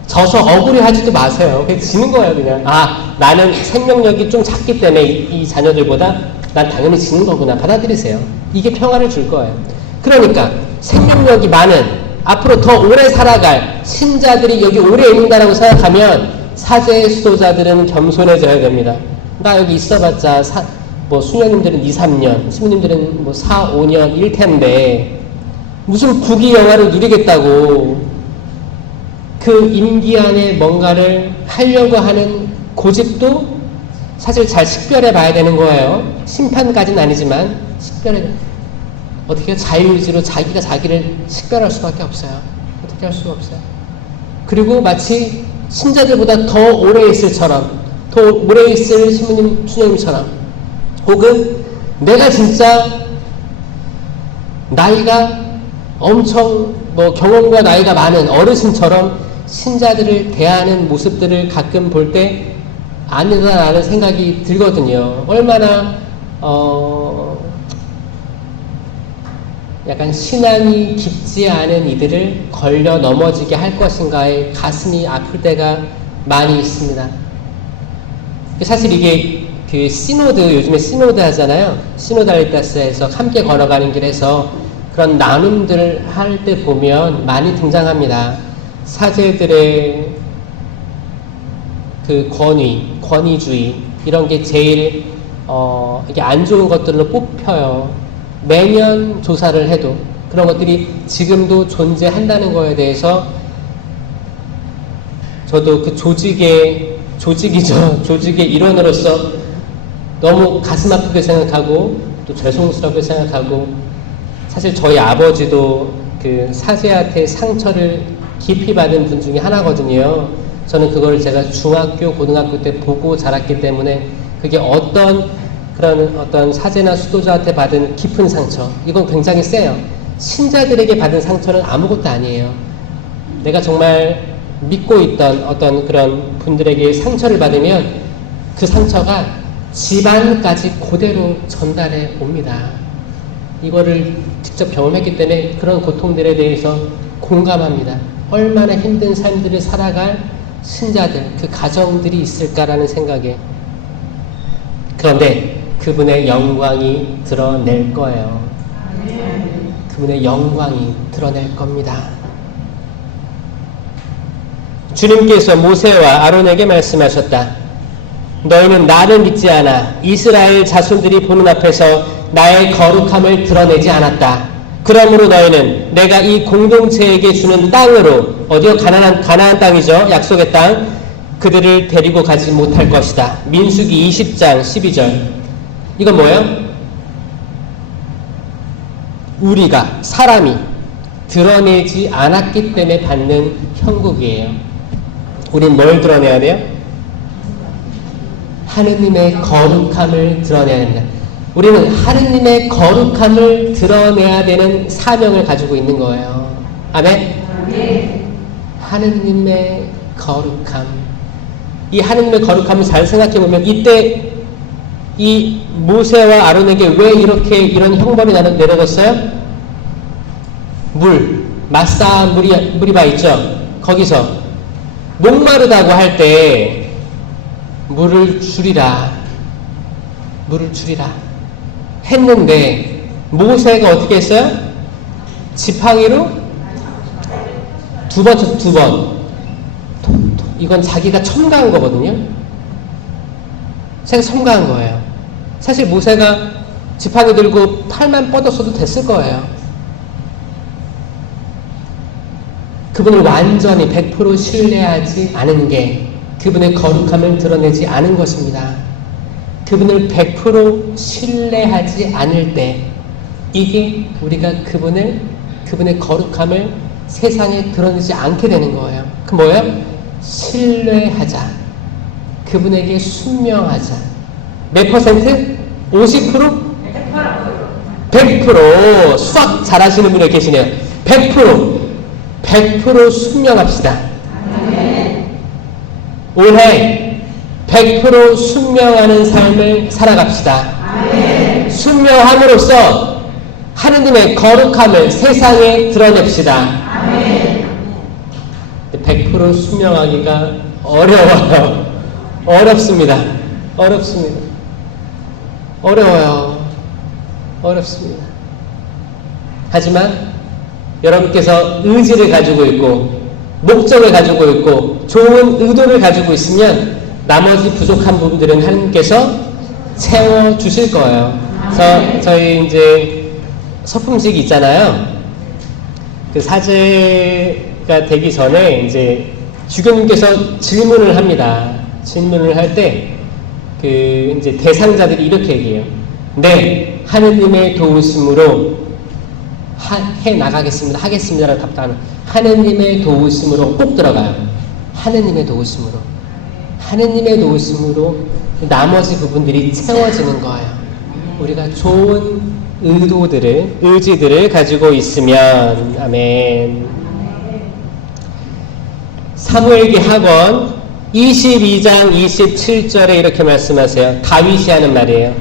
져서 억울해하지도 마세요. 그냥 지는 거예요. 그냥 나는 생명력이 좀 작기 때문에 이 자녀들보다 난 당연히 지는 거구나. 받아들이세요. 이게 평화를 줄 거예요. 그러니까 생명력이 많은 앞으로 더 오래 살아갈 신자들이 여기 오래 있는다라고 생각하면 사제의 수도자들은 겸손해져야 됩니다. 나 여기 있어봤자 수녀님들은 2, 3년, 스님들은 4, 5년일 텐데 무슨 부귀 영화를 누리겠다고 그 임기 안에 뭔가를 하려고 하는 고집도 사실 잘 식별해 봐야 되는 거예요. 심판까지는 아니지만 어떻게 자유의지로 자기가 자기를 식별할 수밖에 없어요. 어떻게 할 수가 없어요. 그리고 마치 신자들보다 더 오래 있을 수녀님처럼 혹은 내가 진짜 나이가 엄청 경험과 나이가 많은 어르신처럼 신자들을 대하는 모습들을 가끔 볼 때 아니다라는 생각이 들거든요. 얼마나 약간 신앙이 깊지 않은 이들을 걸려 넘어지게 할 것인가에 가슴이 아플 때가 많이 있습니다. 사실 이게 그 요즘에 시노드 하잖아요. 시노달리타스에서 함께 걸어가는 길에서 그런 나눔들을 할 때 보면 많이 등장합니다. 사제들의 그 권위주의 이런 게 제일 이게 안 좋은 것들로 뽑혀요. 매년 조사를 해도 그런 것들이 지금도 존재한다는 거에 대해서 저도 그 조직의 일원으로서 너무 가슴 아프게 생각하고 또 죄송스럽게 생각하고 사실 저희 아버지도 그 사제한테 상처를 깊이 받은 분 중에 하나거든요. 저는 그걸 제가 중학교, 고등학교 때 보고 자랐기 때문에 그게 어떤 사제나 수도자한테 받은 깊은 상처, 이건 굉장히 세요. 신자들에게 받은 상처는 아무것도 아니에요. 내가 정말 믿고 있던 어떤 그런 분들에게 상처를 받으면 그 상처가 집안까지 그대로 전달해 옵니다. 이거를 직접 경험했기 때문에 그런 고통들에 대해서 공감합니다. 얼마나 힘든 삶들을 살아갈 신자들, 그 가정들이 있을까라는 생각에. 그런데 그분의 영광이 드러낼 거예요. 그분의 영광이 드러낼 겁니다. 주님께서 모세와 아론에게 말씀하셨다. 너희는 나를 믿지 않아 이스라엘 자손들이 보는 앞에서 나의 거룩함을 드러내지 않았다. 그러므로 너희는 내가 이 공동체에게 주는 땅으로, 어디요? 가나안 땅이죠. 약속의 땅. 그들을 데리고 가지 못할 것이다. 민수기 20장 12절. 이건 뭐예요? 우리가, 사람이 드러내지 않았기 때문에 받는 형국이에요. 우린 뭘 드러내야 돼요? 하느님의 거룩함을 드러내야 됩니다. 우리는 하느님의 거룩함을 드러내야 되는 사명을 가지고 있는 거예요. 아멘? 하느님의 거룩함. 이 하느님의 거룩함을 잘 생각해 보면 이때 이 모세와 아론에게 왜 이렇게 이런 형벌이 내려졌어요? 마사 무리바 있죠? 거기서 목마르다고 할 때 물을 주리라 했는데 모세가 어떻게 했어요? 지팡이로 두 번. 이건 자기가 첨가한 거거든요. 자기가 첨가한 거예요. 사실 모세가 지팡이 들고 팔만 뻗었어도 됐을 거예요. 그분을 완전히 100% 신뢰하지 않은 게 그분의 거룩함을 드러내지 않은 것입니다. 그분을 100% 신뢰하지 않을 때 이게 우리가 그분의 거룩함을 세상에 드러내지 않게 되는 거예요. 그 뭐예요? 신뢰하자. 그분에게 순명하자. 몇 퍼센트? 50%? 100%. 수학 잘하시는 분이 계시네요. 100% 순명합시다. 올해 100% 순명하는 삶을 살아갑시다. 순명함으로써 하느님의 거룩함을 세상에 드러냅시다. 100% 순명하기가 어려워요. 어렵습니다. 어렵습니다. 하지만 여러분께서 의지를 가지고 있고 목적을 가지고 있고 좋은 의도를 가지고 있으면 나머지 부족한 부분들은 하나님께서 채워주실 거예요. 그래서 저희 이제 서품식이 있잖아요. 그 사제가 되기 전에 이제 주교님께서 질문을 합니다. 질문을 할 때 그 이제 대상자들이 이렇게 얘기해요. 네, 하느님의 도우심으로 해 나가겠습니다. 하겠습니다라고 답변하는 하느님의 도우심으로 꼭 들어가요. 하느님의 도우심으로 나머지 부분들이 채워지는 거예요. 우리가 좋은 의지들을 가지고 있으면. 아멘. 사무엘기 하권 22장 27절에 이렇게 말씀하세요. 다윗이 하는 말이에요.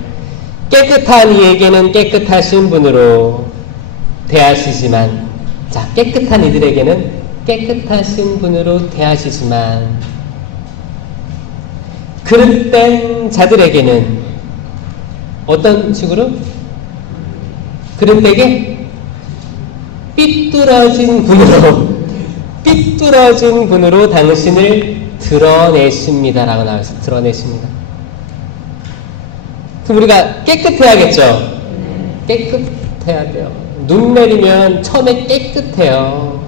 깨끗한 이에게는 깨끗하신 분으로 대하시지만, 자, 깨끗한 이들에게는 깨끗하신 분으로 대하시지만 그릇된 자들에게는 어떤 식으로? 그릇되게 삐뚤어진 분으로 당신을 드러내십니다라고 나와있어요. 드러내십니다. 그럼 우리가 깨끗해야겠죠? 깨끗해야 돼요. 눈 내리면 처음에 깨끗해요.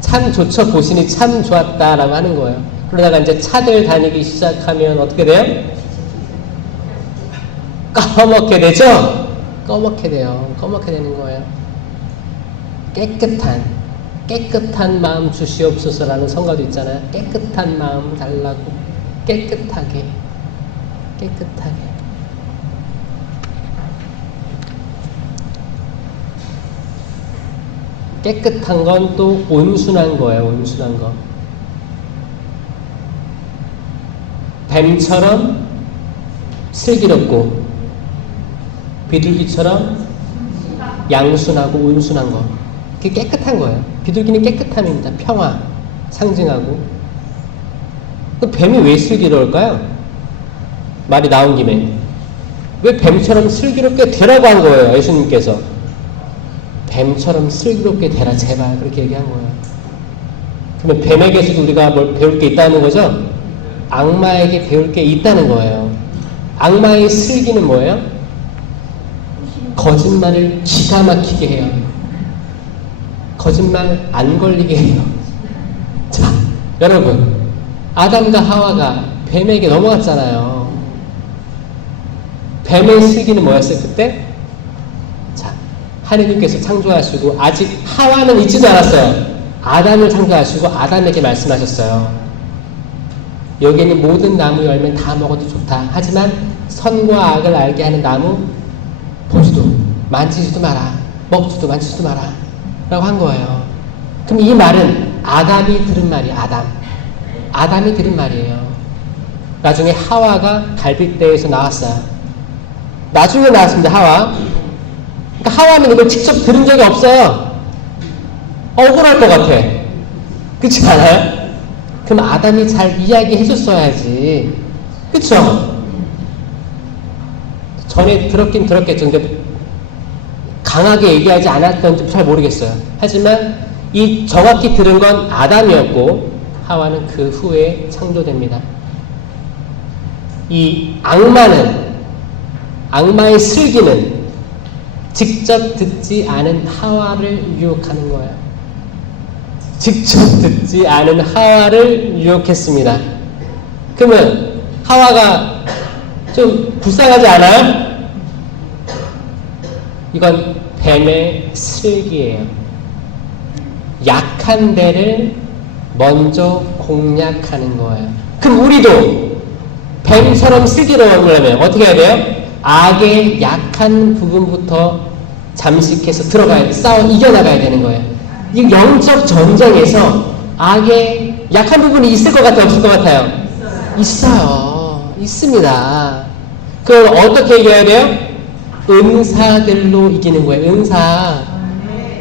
참 좋죠. 보시니 참 좋았다라고 하는 거예요. 그러다가 이제 차들 다니기 시작하면 어떻게 돼요? 까맣게 되죠? 까맣게 되는 거예요. 깨끗한 마음 주시옵소서라는 성가도 있잖아요. 깨끗한 마음 달라고. 깨끗하게. 깨끗한 건 또 온순한 거예요. 온순한 거. 뱀처럼 슬기롭고 비둘기처럼 양순하고 온순한 거. 그게 깨끗한 거예요. 비둘기는 깨끗함입니다. 평화 상징하고. 그 뱀이 왜 슬기로울까요? 말이 나온 김에 왜 뱀처럼 슬기롭게 되라고 한 거예요. 예수님께서 뱀처럼 슬기롭게 되라 제발 그렇게 얘기한 거예요. 그러면 뱀에게서도 우리가 뭘 배울 게 있다는 거죠? 악마에게 배울 게 있다는 거예요. 악마의 슬기는 뭐예요? 거짓말을 기가 막히게 해요. 거짓말 안 걸리게 해요. 자, 여러분, 아담과 하와가 뱀에게 넘어갔잖아요. 뱀의 슬기는 뭐였어요 그때? 자, 하느님께서 창조하시고 아직 하와는 있지도 않았어요. 아담을 창조하시고 아담에게 말씀하셨어요. 여기에는 모든 나무 열매는 다 먹어도 좋다. 하지만 선과 악을 알게 하는 나무 보지도 만지지도 마라. 먹지도 만지지도 마라. 라고 한 거예요. 그럼 이 말은 아담이 들은 말이에요. 아담이 들은 말이에요. 나중에 하와가 갈빗대에서 나왔어요. 나중에 나왔습니다. 하와. 그러니까 하와는 이걸 직접 들은 적이 없어요. 억울할 것 같아. 그렇지 않아요? 그럼 아담이 잘 이야기해 줬어야지. 그쵸? 전에 들었긴 들었겠죠. 근데 강하게 얘기하지 않았던지 잘 모르겠어요. 하지만 이 정확히 들은 건 아담이었고 하와는 그 후에 창조됩니다. 이 악마의 슬기는 직접 듣지 않은 하와를 유혹하는 거예요. 직접 듣지 않은 하와를 유혹했습니다. 그러면 하와가 좀 불쌍하지 않아요? 이건 뱀의 슬기예요. 약한 데를 먼저 공략하는 거예요. 그럼 우리도 뱀처럼 슬기로우려면 어떻게 해야 돼요? 악의 약한 부분부터 잠식해서 들어가야 돼. 이겨나가야 되는 거예요. 이 영적 전쟁에서 악의 약한 부분이 있을 것 같아요? 없을 것 같아요? 있어요. 있습니다. 그럼 어떻게 이겨야 돼요? 은사들로 이기는 거예요. 은사.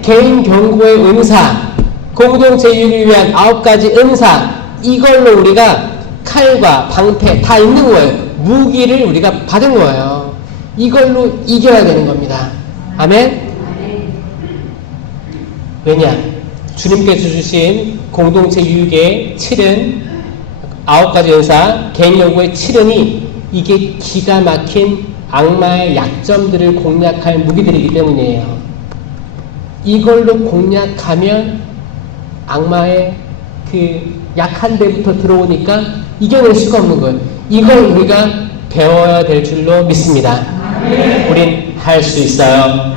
개인 경고의 은사. 공동체 유익을 위한 9가지 은사. 이걸로 우리가 칼과 방패 다 있는 거예요. 무기를 우리가 받은 거예요. 이걸로 이겨야 되는 겁니다. 아멘? 왜냐? 주님께서 주신 공동체 유익의 7은 9가지 은사, 개인 연구의 7은이 이게 기가 막힌 악마의 약점들을 공략할 무기들이기 때문이에요. 이걸로 공략하면 악마의 그 약한 데부터 들어오니까 이겨낼 수가 없는 거예요. 이걸 우리가 배워야 될 줄로 믿습니다. 우린 할 수 있어요.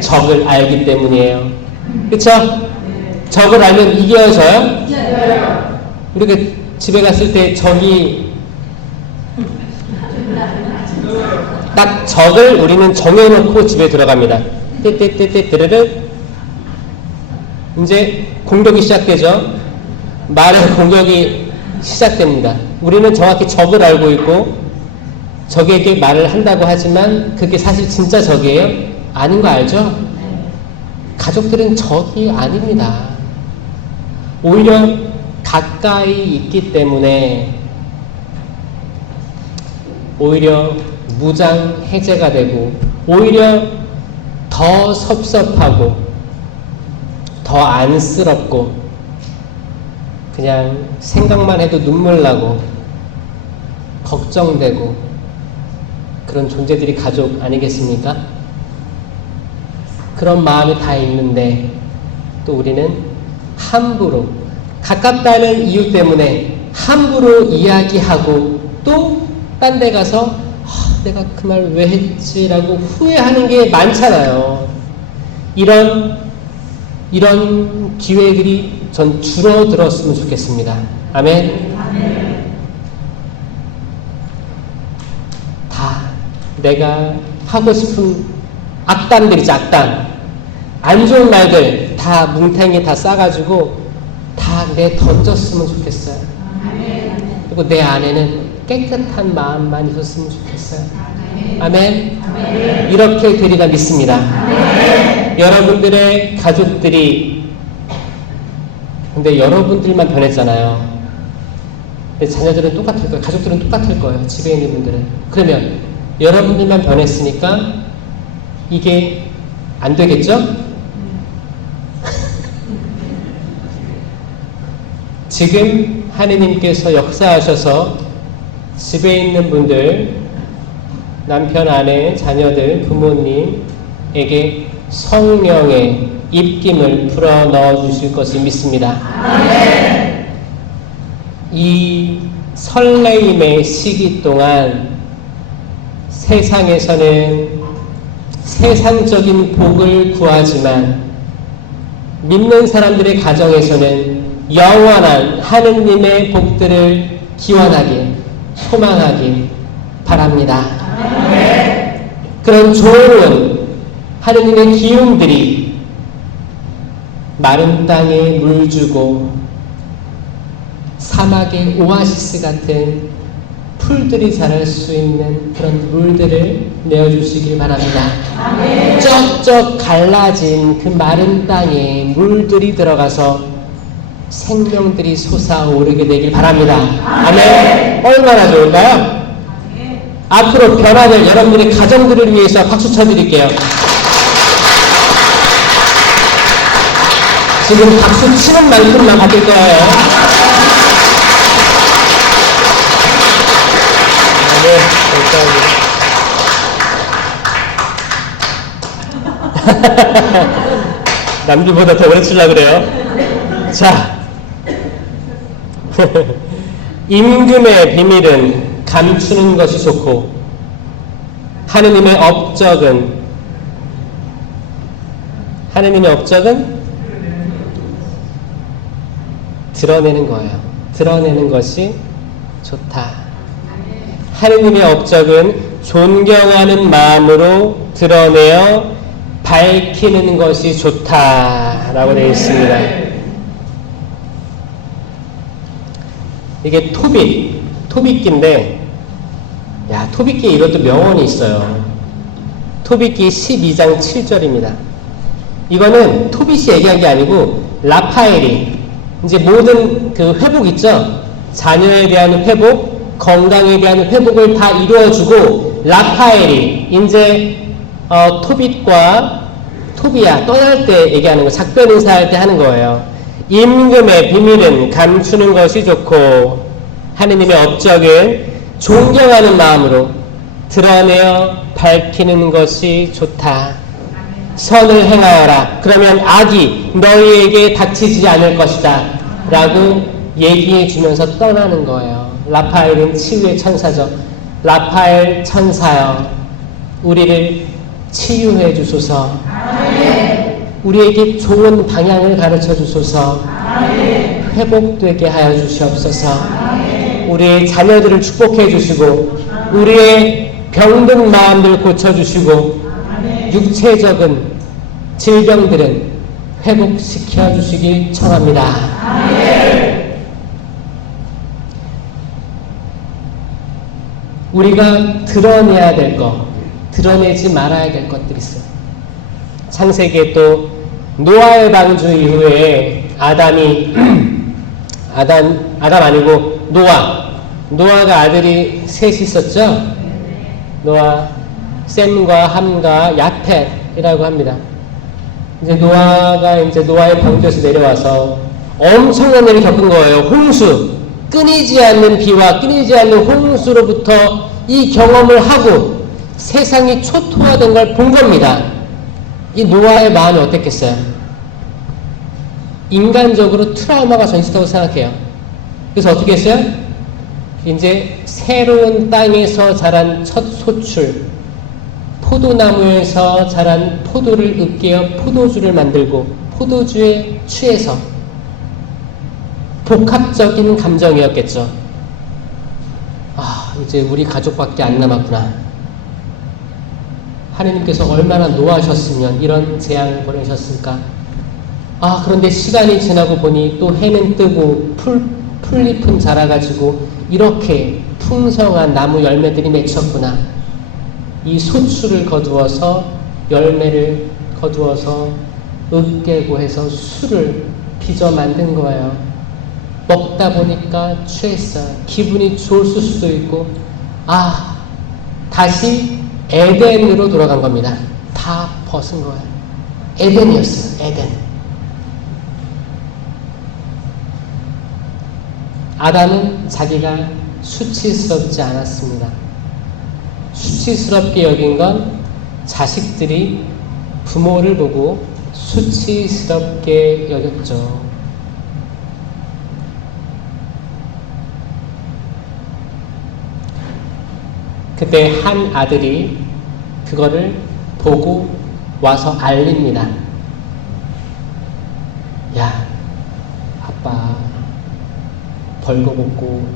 적을 알기 때문이에요. 그쵸? 적을 알면 이겨져요? 우리가 집에 갔을 때 적이 딱 적을 우리는 정해놓고 집에 들어갑니다. 띠띠띠띠 이제 공격이 시작되죠. 말의 공격이 시작됩니다. 우리는 정확히 적을 알고 있고 적에게 말을 한다고 하지만 그게 사실 진짜 적이에요? 아닌 거 알죠? 가족들은 적이 아닙니다. 오히려 가까이 있기 때문에 오히려 무장 해제가 되고 오히려 더 섭섭하고 더 안쓰럽고 그냥 생각만 해도 눈물 나고 걱정되고 그런 존재들이 가족 아니겠습니까? 그런 마음이 다 있는데 또 우리는 함부로 가깝다는 이유 때문에 함부로 이야기하고 또 딴 데 가서 내가 그 말 왜 했지라고 후회하는 게 많잖아요. 이런 기회들이 전 줄어들었으면 좋겠습니다. 아멘. 다 내가 하고 싶은 악담들이지, 악담. 안 좋은 말들 다 뭉탱이 다 싸가지고 다 내 던졌으면 좋겠어요. 그리고 내 안에는 깨끗한 마음만 있었으면 좋겠어요. 아멘. 이렇게 되리라 믿습니다. 여러분들의 가족들이 근데 여러분들만 변했잖아요. 근데 자녀들은 똑같을 거예요. 가족들은 똑같을 거예요. 집에 있는 분들은. 그러면 여러분들만 변했으니까 이게 안 되겠죠? 지금 하느님께서 역사하셔서 집에 있는 분들, 남편, 아내, 자녀들, 부모님에게 성령의 입김을 풀어 넣어 주실 것을 믿습니다. 아멘. 이 설레임의 시기 동안 세상에서는 세상적인 복을 구하지만 믿는 사람들의 가정에서는 영원한 하느님의 복들을 기원하길, 소망하길 바랍니다. 그런 좋은 하느님의 기운들이 마른 땅에 물 주고 사막의 오아시스 같은 풀들이 자랄 수 있는 그런 물들을 내어주시길 바랍니다. 쩍쩍 갈라진 그 마른 땅에 물들이 들어가서 생명들이 솟아오르게 되길 바랍니다. 아멘. 얼마나 좋을까요? 앞으로 변화될 여러분들의 가정들을 위해서 박수 쳐드릴게요. 지금 박수 치는 만큼만 받을 거예요. 네, 감사합니다. 남들보다 더 오래 치려고 그래요. 자, 임금의 비밀은 감추는 것이 좋고 하느님의 업적은 드러내는 거예요. 드러내는 것이 좋다. 하느님의 업적은 존경하는 마음으로 드러내어 밝히는 것이 좋다라고 되어 있습니다. 이게 토빗기인데, 야, 토빗기에 이것도 명언이 있어요. 토빗기 12장 7절입니다. 이거는 토빗이 얘기한 게 아니고 라파엘이 이제 모든 그 회복 있죠? 자녀에 대한 회복, 건강에 대한 회복을 다 이루어주고 라파엘이 이제 토빗과 토비야 떠날 때 얘기하는 거, 작별 인사할 때 하는 거예요. 임금의 비밀은 감추는 것이 좋고 하느님의 업적은 존경하는 마음으로 드러내어 밝히는 것이 좋다. 선을 행하여라. 그러면 악이 너희에게 닥치지 않을 것이다. 라고 얘기해 주면서 떠나는 거예요. 라파엘은 치유의 천사죠. 라파엘 천사여, 우리를 치유해 주소서. 우리에게 좋은 방향을 가르쳐 주소서. 회복되게 하여 주시옵소서. 우리의 자녀들을 축복해 주시고 우리의 병든 마음들 고쳐주시고 육체적인 질병들은 회복시켜 주시길 청합니다. 우리가 드러내야 될 것, 드러내지 말아야 될 것들이 있어요. 창세기에 또 노아의 방주 이후에 아담 아니고 노아가 아들이 셋이 있었죠. 노아, 셈과 함과 야펫이라고 합니다. 이제 노아가 이제 노아의 방주에서 내려와서 엄청난 일을 겪은 거예요. 홍수, 끊이지 않는 비와 끊이지 않는 홍수로부터 이 경험을 하고 세상이 초토화된 걸 본 겁니다. 이 노아의 마음이 어땠겠어요? 인간적으로 트라우마가 전시다고 생각해요. 그래서 어떻게 했어요? 이제 새로운 땅에서 자란 첫 소출, 포도나무에서 자란 포도를 으깨어 포도주를 만들고 포도주에 취해서 복합적인 감정이었겠죠. 아, 이제 우리 가족밖에 안 남았구나. 하느님께서 얼마나 노하셨으면 이런 재앙을 보내셨을까. 아, 그런데 시간이 지나고 보니 또 해는 뜨고 풀잎은 자라가지고 이렇게 풍성한 나무 열매들이 맺혔구나. 이 소출을 거두어서 열매를 거두어서 으깨고 해서 술을 빚어 만든 거예요. 먹다 보니까 취했어요. 기분이 좋을 수도 있고, 아, 다시 에덴으로 돌아간 겁니다. 다 벗은 거예요. 에덴이었어요. 에덴. 아담은 자기가 수치스럽지 않았습니다. 수치스럽게 여긴 건 자식들이 부모를 보고 수치스럽게 여겼죠. 그때 한 아들이 그거를 보고 와서 알립니다. 야, 아빠 벌거벗고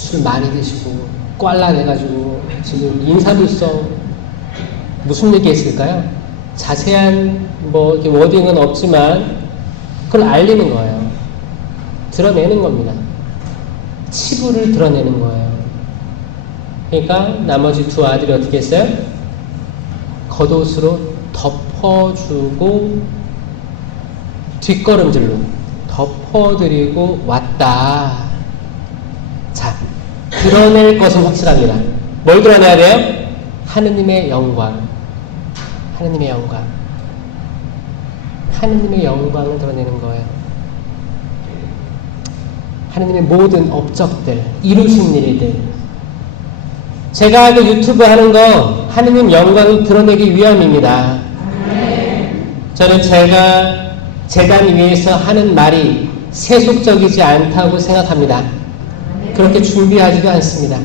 술 많이 드시고 꽐라내가지고 지금 인사불성 무슨 얘기했을까요? 자세한 뭐 이렇게 워딩은 없지만 그걸 알리는 거예요. 드러내는 겁니다. 치부를 드러내는 거예요. 그러니까 나머지 두 아들이 어떻게 했어요? 겉옷으로 덮어주고 뒷걸음질로 덮어드리고 왔다. 자, 드러낼 것은 확실합니다. 뭘 드러내야 돼요? 하느님의 영광. 하느님의 영광. 하느님의 영광을 드러내는 거예요. 하느님의 모든 업적들, 이루신 일들. 제가 그 유튜브 하는 거 하느님 영광을 드러내기 위함입니다. 저는 제가 재단 위에서 하는 말이 세속적이지 않다고 생각합니다. 그렇게 준비하지도 않습니다.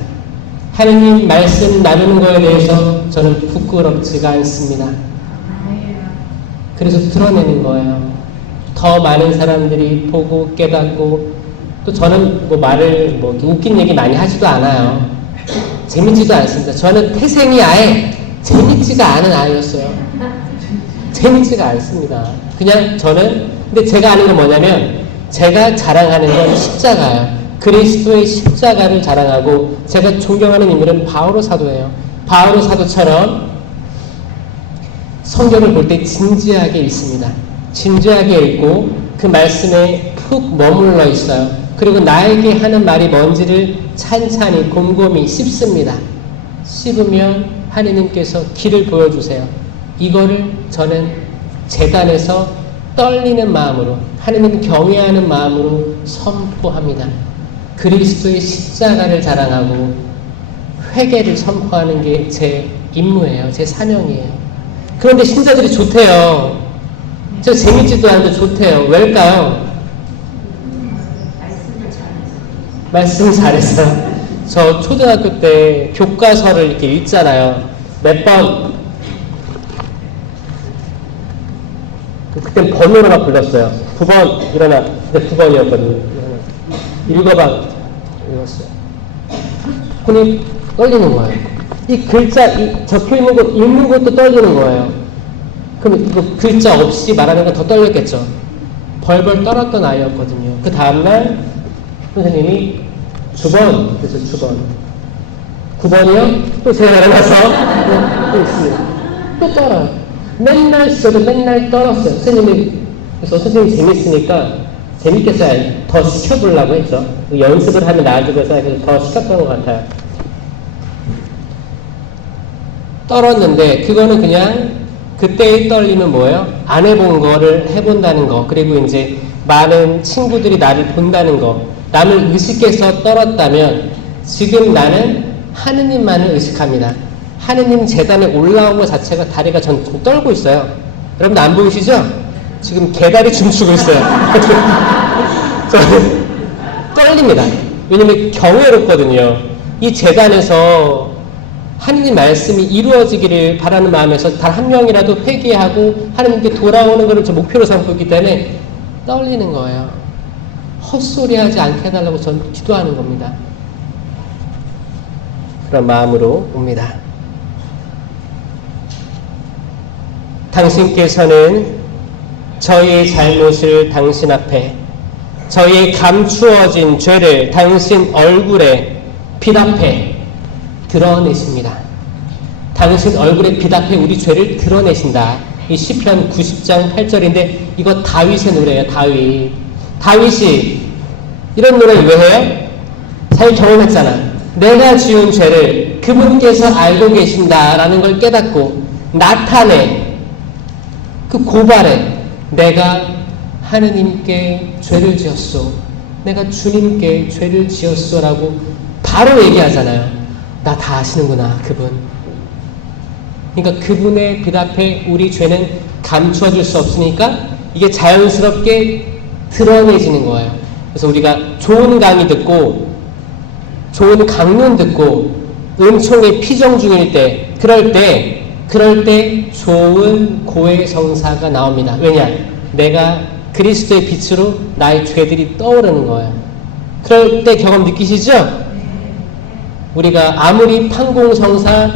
하느님 말씀 나누는 거에 대해서 저는 부끄럽지가 않습니다. 그래서 드러내는 거예요. 더 많은 사람들이 보고 깨닫고, 또 저는 뭐 말을 뭐 웃긴 얘기 많이 하지도 않아요. 재밌지도 않습니다. 저는 태생이 아예 재밌지가 않은 아이였어요. 재밌지가 않습니다. 그냥 저는, 근데 제가 아는 건 뭐냐면, 제가 자랑하는 건 십자가예요. 그리스도의 십자가를 자랑하고, 제가 존경하는 인물은 바오로 사도예요. 바오로 사도처럼 성경을 볼 때 진지하게 읽습니다. 진지하게 읽고 그 말씀에 푹 머물러 있어요. 그리고 나에게 하는 말이 뭔지를 찬찬히 곰곰이 씹습니다. 씹으면 하느님께서 길을 보여주세요. 이거를 저는 재단에서 떨리는 마음으로, 하느님 경외하는 마음으로 선포합니다. 그리스도의 십자가를 자랑하고 회개를 선포하는 게 제 임무예요. 제 사명이에요. 그런데 신자들이 좋대요. 저 재밌지도 않은데 좋대요. 왜일까요? 말씀 잘해서. 저 초등학교 때 교과서를 이렇게 읽잖아요. 몇 번. 그땐 번호로 막 불렀어요. 9번 일어나. 근데 9번이었거든요. 읽어봐. 읽었어요. 손이 떨리는 거예요. 이 글자, 이 적혀 있는 거, 읽는 것도 떨리는 거예요. 그럼 이거 글자 없이 말하는 건 더 떨렸겠죠. 벌벌 떨었던 아이였거든요. 그 다음날 선생님이 주번, 그래서 주번. 9번이요? 또 제가 일어나서 또 있습니다. 또 떨어요. 맨날 저도 맨날 떨었어요. 선생님이, 그래서 선생님이 재밌으니까 재밌게 써야 더 시켜보려고 했죠. 연습을 하면 나아지고서 더 시켰던 것 같아요. 떨었는데 그거는 그냥 그때의 떨림은 뭐예요? 안 해본 거를 해본다는 거, 그리고 이제 많은 친구들이 나를 본다는 거, 남을 의식해서 떨었다면 지금 나는 하느님만을 의식합니다. 하느님 재단에 올라온 것 자체가 다리가 전 떨고 있어요. 여러분 안 보이시죠? 지금 개다리 춤추고 있어요. 저는 떨립니다. 왜냐면 경외롭거든요. 이 재단에서 하느님 말씀이 이루어지기를 바라는 마음에서 단 한 명이라도 회개하고 하느님께 돌아오는 것을 저 목표로 삼고 있기 때문에 떨리는 거예요. 헛소리하지 않게 해달라고 전 기도하는 겁니다. 그런 마음으로 옵니다. 당신께서는 저희의 잘못을 당신 앞에, 저희의 감추어진 죄를 당신 얼굴에 빛 앞에 드러내십니다. 당신 얼굴에 빛 앞에 우리 죄를 드러내신다. 이 시편 90장 8절인데 이거 다윗의 노래예요. 다윗이 이런 노래를 왜 해요? 자기 경험했잖아. 내가 지은 죄를 그분께서 알고 계신다라는 걸 깨닫고 나타내, 그 고발에 내가 하느님께 죄를 지었소, 내가 주님께 죄를 지었소라고 바로 얘기하잖아요. 나 다 아시는구나, 그분. 그러니까 그분의 빛 앞에 우리 죄는 감추어질 수 없으니까 이게 자연스럽게 드러내지는 거예요. 그래서 우리가 좋은 강의 듣고 좋은 강론 듣고 은총의 피정 중일 때, 그럴 때 좋은 고해 성사가 나옵니다. 왜냐? 내가 그리스도의 빛으로 나의 죄들이 떠오르는 거예요. 그럴 때 경험 느끼시죠? 우리가 아무리 판공성사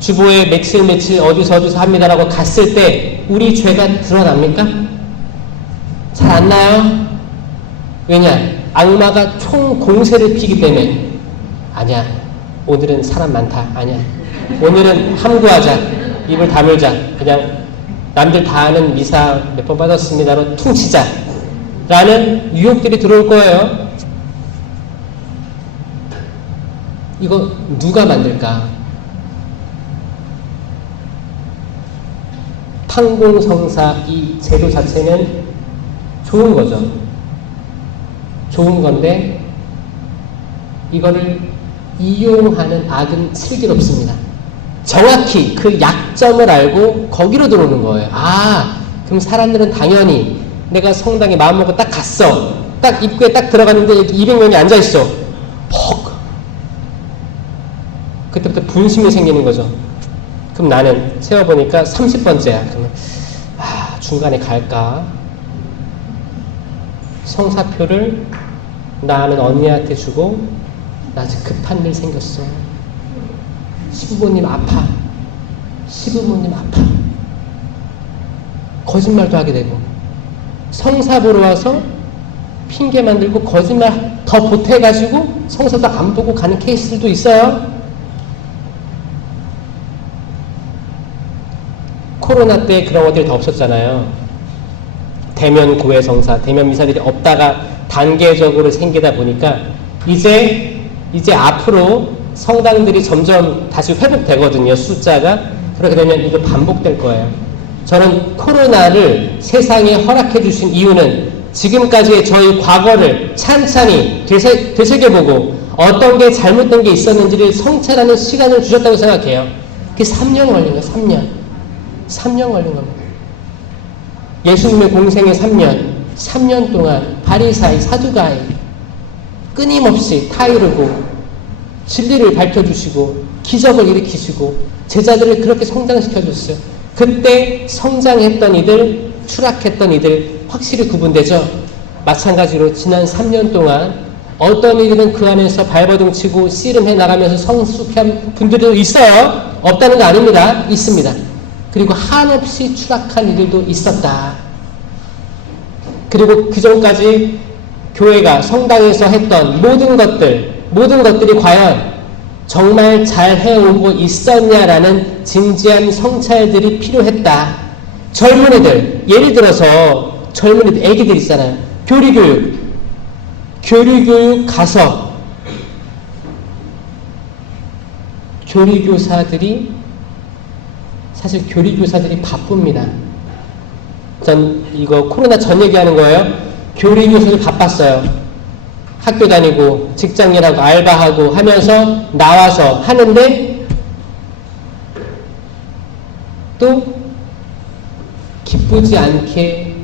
주보에 며칠 어디서 합니다라고 갔을 때 우리 죄가 드러납니까? 잘 안 나요? 왜냐? 악마가 총 공세를 피기 때문에. 아니야, 오늘은 사람 많다. 아니야, 오늘은 함구하자, 입을 다물자, 그냥 남들 다 아는 미사 몇 번 받았습니다로 퉁치자 라는 유혹들이 들어올 거예요. 이거 누가 만들까? 판공성사 이 제도 자체는 좋은 거죠. 좋은 건데 이거를 이용하는 악은 슬기롭습니다. 정확히 그 약점을 알고 거기로 들어오는 거예요. 아, 그럼 사람들은 당연히 내가 성당에 마음먹고 딱 갔어. 딱 입구에 딱 들어갔는데 여기 200명이 앉아있어. 퍽! 그때부터 분심이 생기는 거죠. 그럼 나는 세어보니까 30번째야. 그러면 중간에 갈까? 성사표를 나 아는 언니한테 주고 나 지금 급한 일 생겼어. 신부님 아파. 시부모님 아파. 거짓말도 하게 되고 성사 보러 와서 핑계 만들고 거짓말 더 보태가지고 성사도 안 보고 가는 케이스들도 있어요. 코로나 때 그런 것들이 더 없었잖아요. 대면 고해 성사, 대면 미사들이 없다가 단계적으로 생기다 보니까 이제 앞으로 성당들이 점점 다시 회복되거든요. 숫자가. 그렇게 되면 이거 반복될 거예요. 저는 코로나를 세상에 허락해 주신 이유는 지금까지의 저희 과거를 찬찬히 되새겨보고 어떤 게 잘못된 게 있었는지를 성찰하는 시간을 주셨다고 생각해요. 그게 3년 걸린 거예요. 3년 걸린 겁니다. 예수님의 공생의 3년 동안 바리사이, 사두가이 끊임없이 타이르고 진리를 밝혀주시고 기적을 일으키시고 제자들을 그렇게 성장시켜줬어요. 그때 성장했던 이들, 추락했던 이들 확실히 구분되죠. 마찬가지로 지난 3년 동안 어떤 이들은 그 안에서 발버둥 치고 씨름해 나가면서 성숙한 분들도 있어요. 없다는 거 아닙니다. 있습니다. 그리고 한없이 추락한 이들도 있었다. 그리고 그 전까지 교회가 성당에서 했던 모든 것들이 과연 정말 잘 해오고 있었냐라는 진지한 성찰들이 필요했다. 젊은이들, 예를 들어서 젊은이들, 애기들 있잖아요. 교리교육 가서 사실 교리교사들이 바쁩니다. 전 이거 코로나 전 얘기하는 거예요. 교리교사들 바빴어요. 학교 다니고 직장일하고 알바하고 하면서 나와서 하는데 또 기쁘지 않게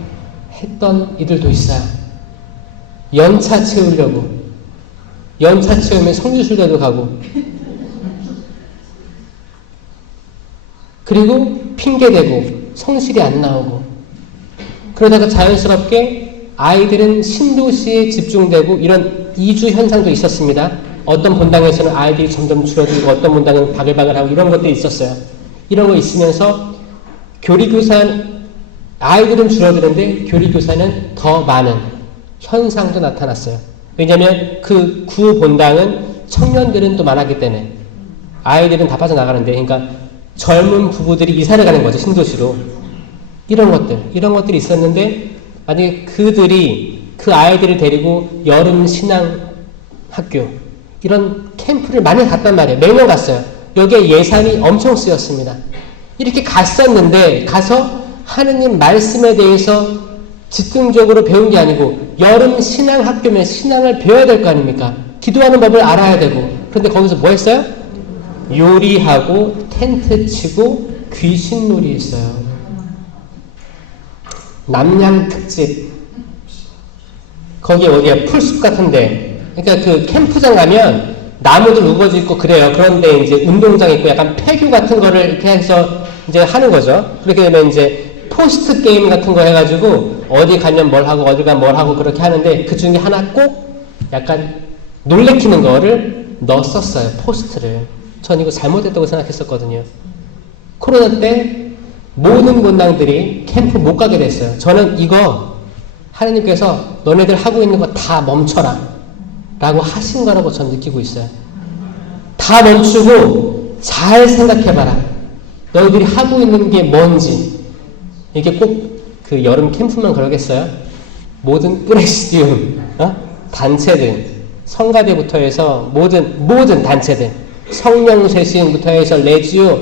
했던 이들도 있어요. 연차 채우려고. 연차 채우면 성주술대도 가고 그리고 핑계대고 성실이 안 나오고 그러다가 자연스럽게 아이들은 신도시에 집중되고 이런 이주 현상도 있었습니다. 어떤 본당에서는 아이들이 점점 줄어들고 어떤 본당은 바글바글하고 이런 것들이 있었어요. 이런 거 있으면서 아이들은 줄어드는데 교리교사는 더 많은 현상도 나타났어요. 왜냐하면 그 구 본당은 청년들은 또 많았기 때문에 아이들은 다 빠져나가는데 그러니까 젊은 부부들이 이사를 가는 거죠. 신도시로. 이런 것들이 있었는데 만약에 그들이 그 아이들을 데리고 여름 신앙 학교 이런 캠프를 많이 갔단 말이에요. 매년 갔어요. 여기에 예산이 엄청 쓰였습니다. 이렇게 갔었는데 가서 하느님 말씀에 대해서 집중적으로 배운 게 아니고 여름 신앙 학교면 신앙을 배워야 될 거 아닙니까? 기도하는 법을 알아야 되고 그런데 거기서 뭐 했어요? 요리하고 텐트 치고 귀신놀이 했어요. 남양 특집. 거기 어디야? 풀숲 같은데. 그러니까 그 캠프장 가면 나무들 우거져 있고 그래요. 그런데 이제 운동장 있고 약간 폐교 같은 거를 이렇게 해서 이제 하는 거죠. 그렇게 되면 이제 포스트 게임 같은 거 해가지고 어디 가면 뭘 하고 어디 가면 뭘 하고 그렇게 하는데 그 중에 하나 꼭 약간 놀래키는 거를 넣었었어요. 포스트를. 전 이거 잘못했다고 생각했었거든요. 코로나 때 모든 본당들이 캠프 못 가게 됐어요. 저는 이거 하나님께서 너네들 하고 있는 거 다 멈춰라 라고 하신 거라고 전 느끼고 있어요. 다 멈추고 잘 생각해봐라. 너희들이 하고 있는 게 뭔지. 이게 꼭 그 여름 캠프만 그러겠어요? 모든 프레시디움 단체들, 성가대부터 해서 모든 단체들, 성령세시음부터 해서 레지오,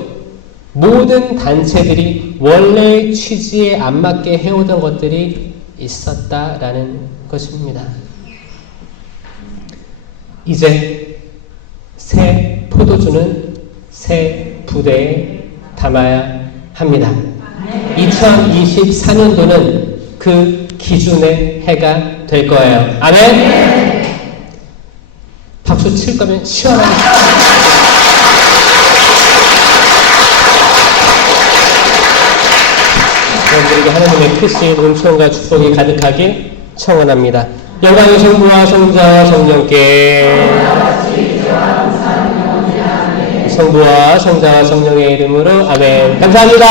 모든 단체들이 원래의 취지에 안 맞게 해오던 것들이 있었다라는 것입니다. 이제 새 포도주는 새 부대에 담아야 합니다. 2024년도는 그 기준의 해가 될 거예요. 아멘? 박수 칠 거면 시원하게. 여러분들에게 하나님의 크신 은총과 축복이 가득하길 청원합니다. 영광의 성부와 성자와 성령께 성부와 성자와 성령의 이름으로 아멘. 감사합니다.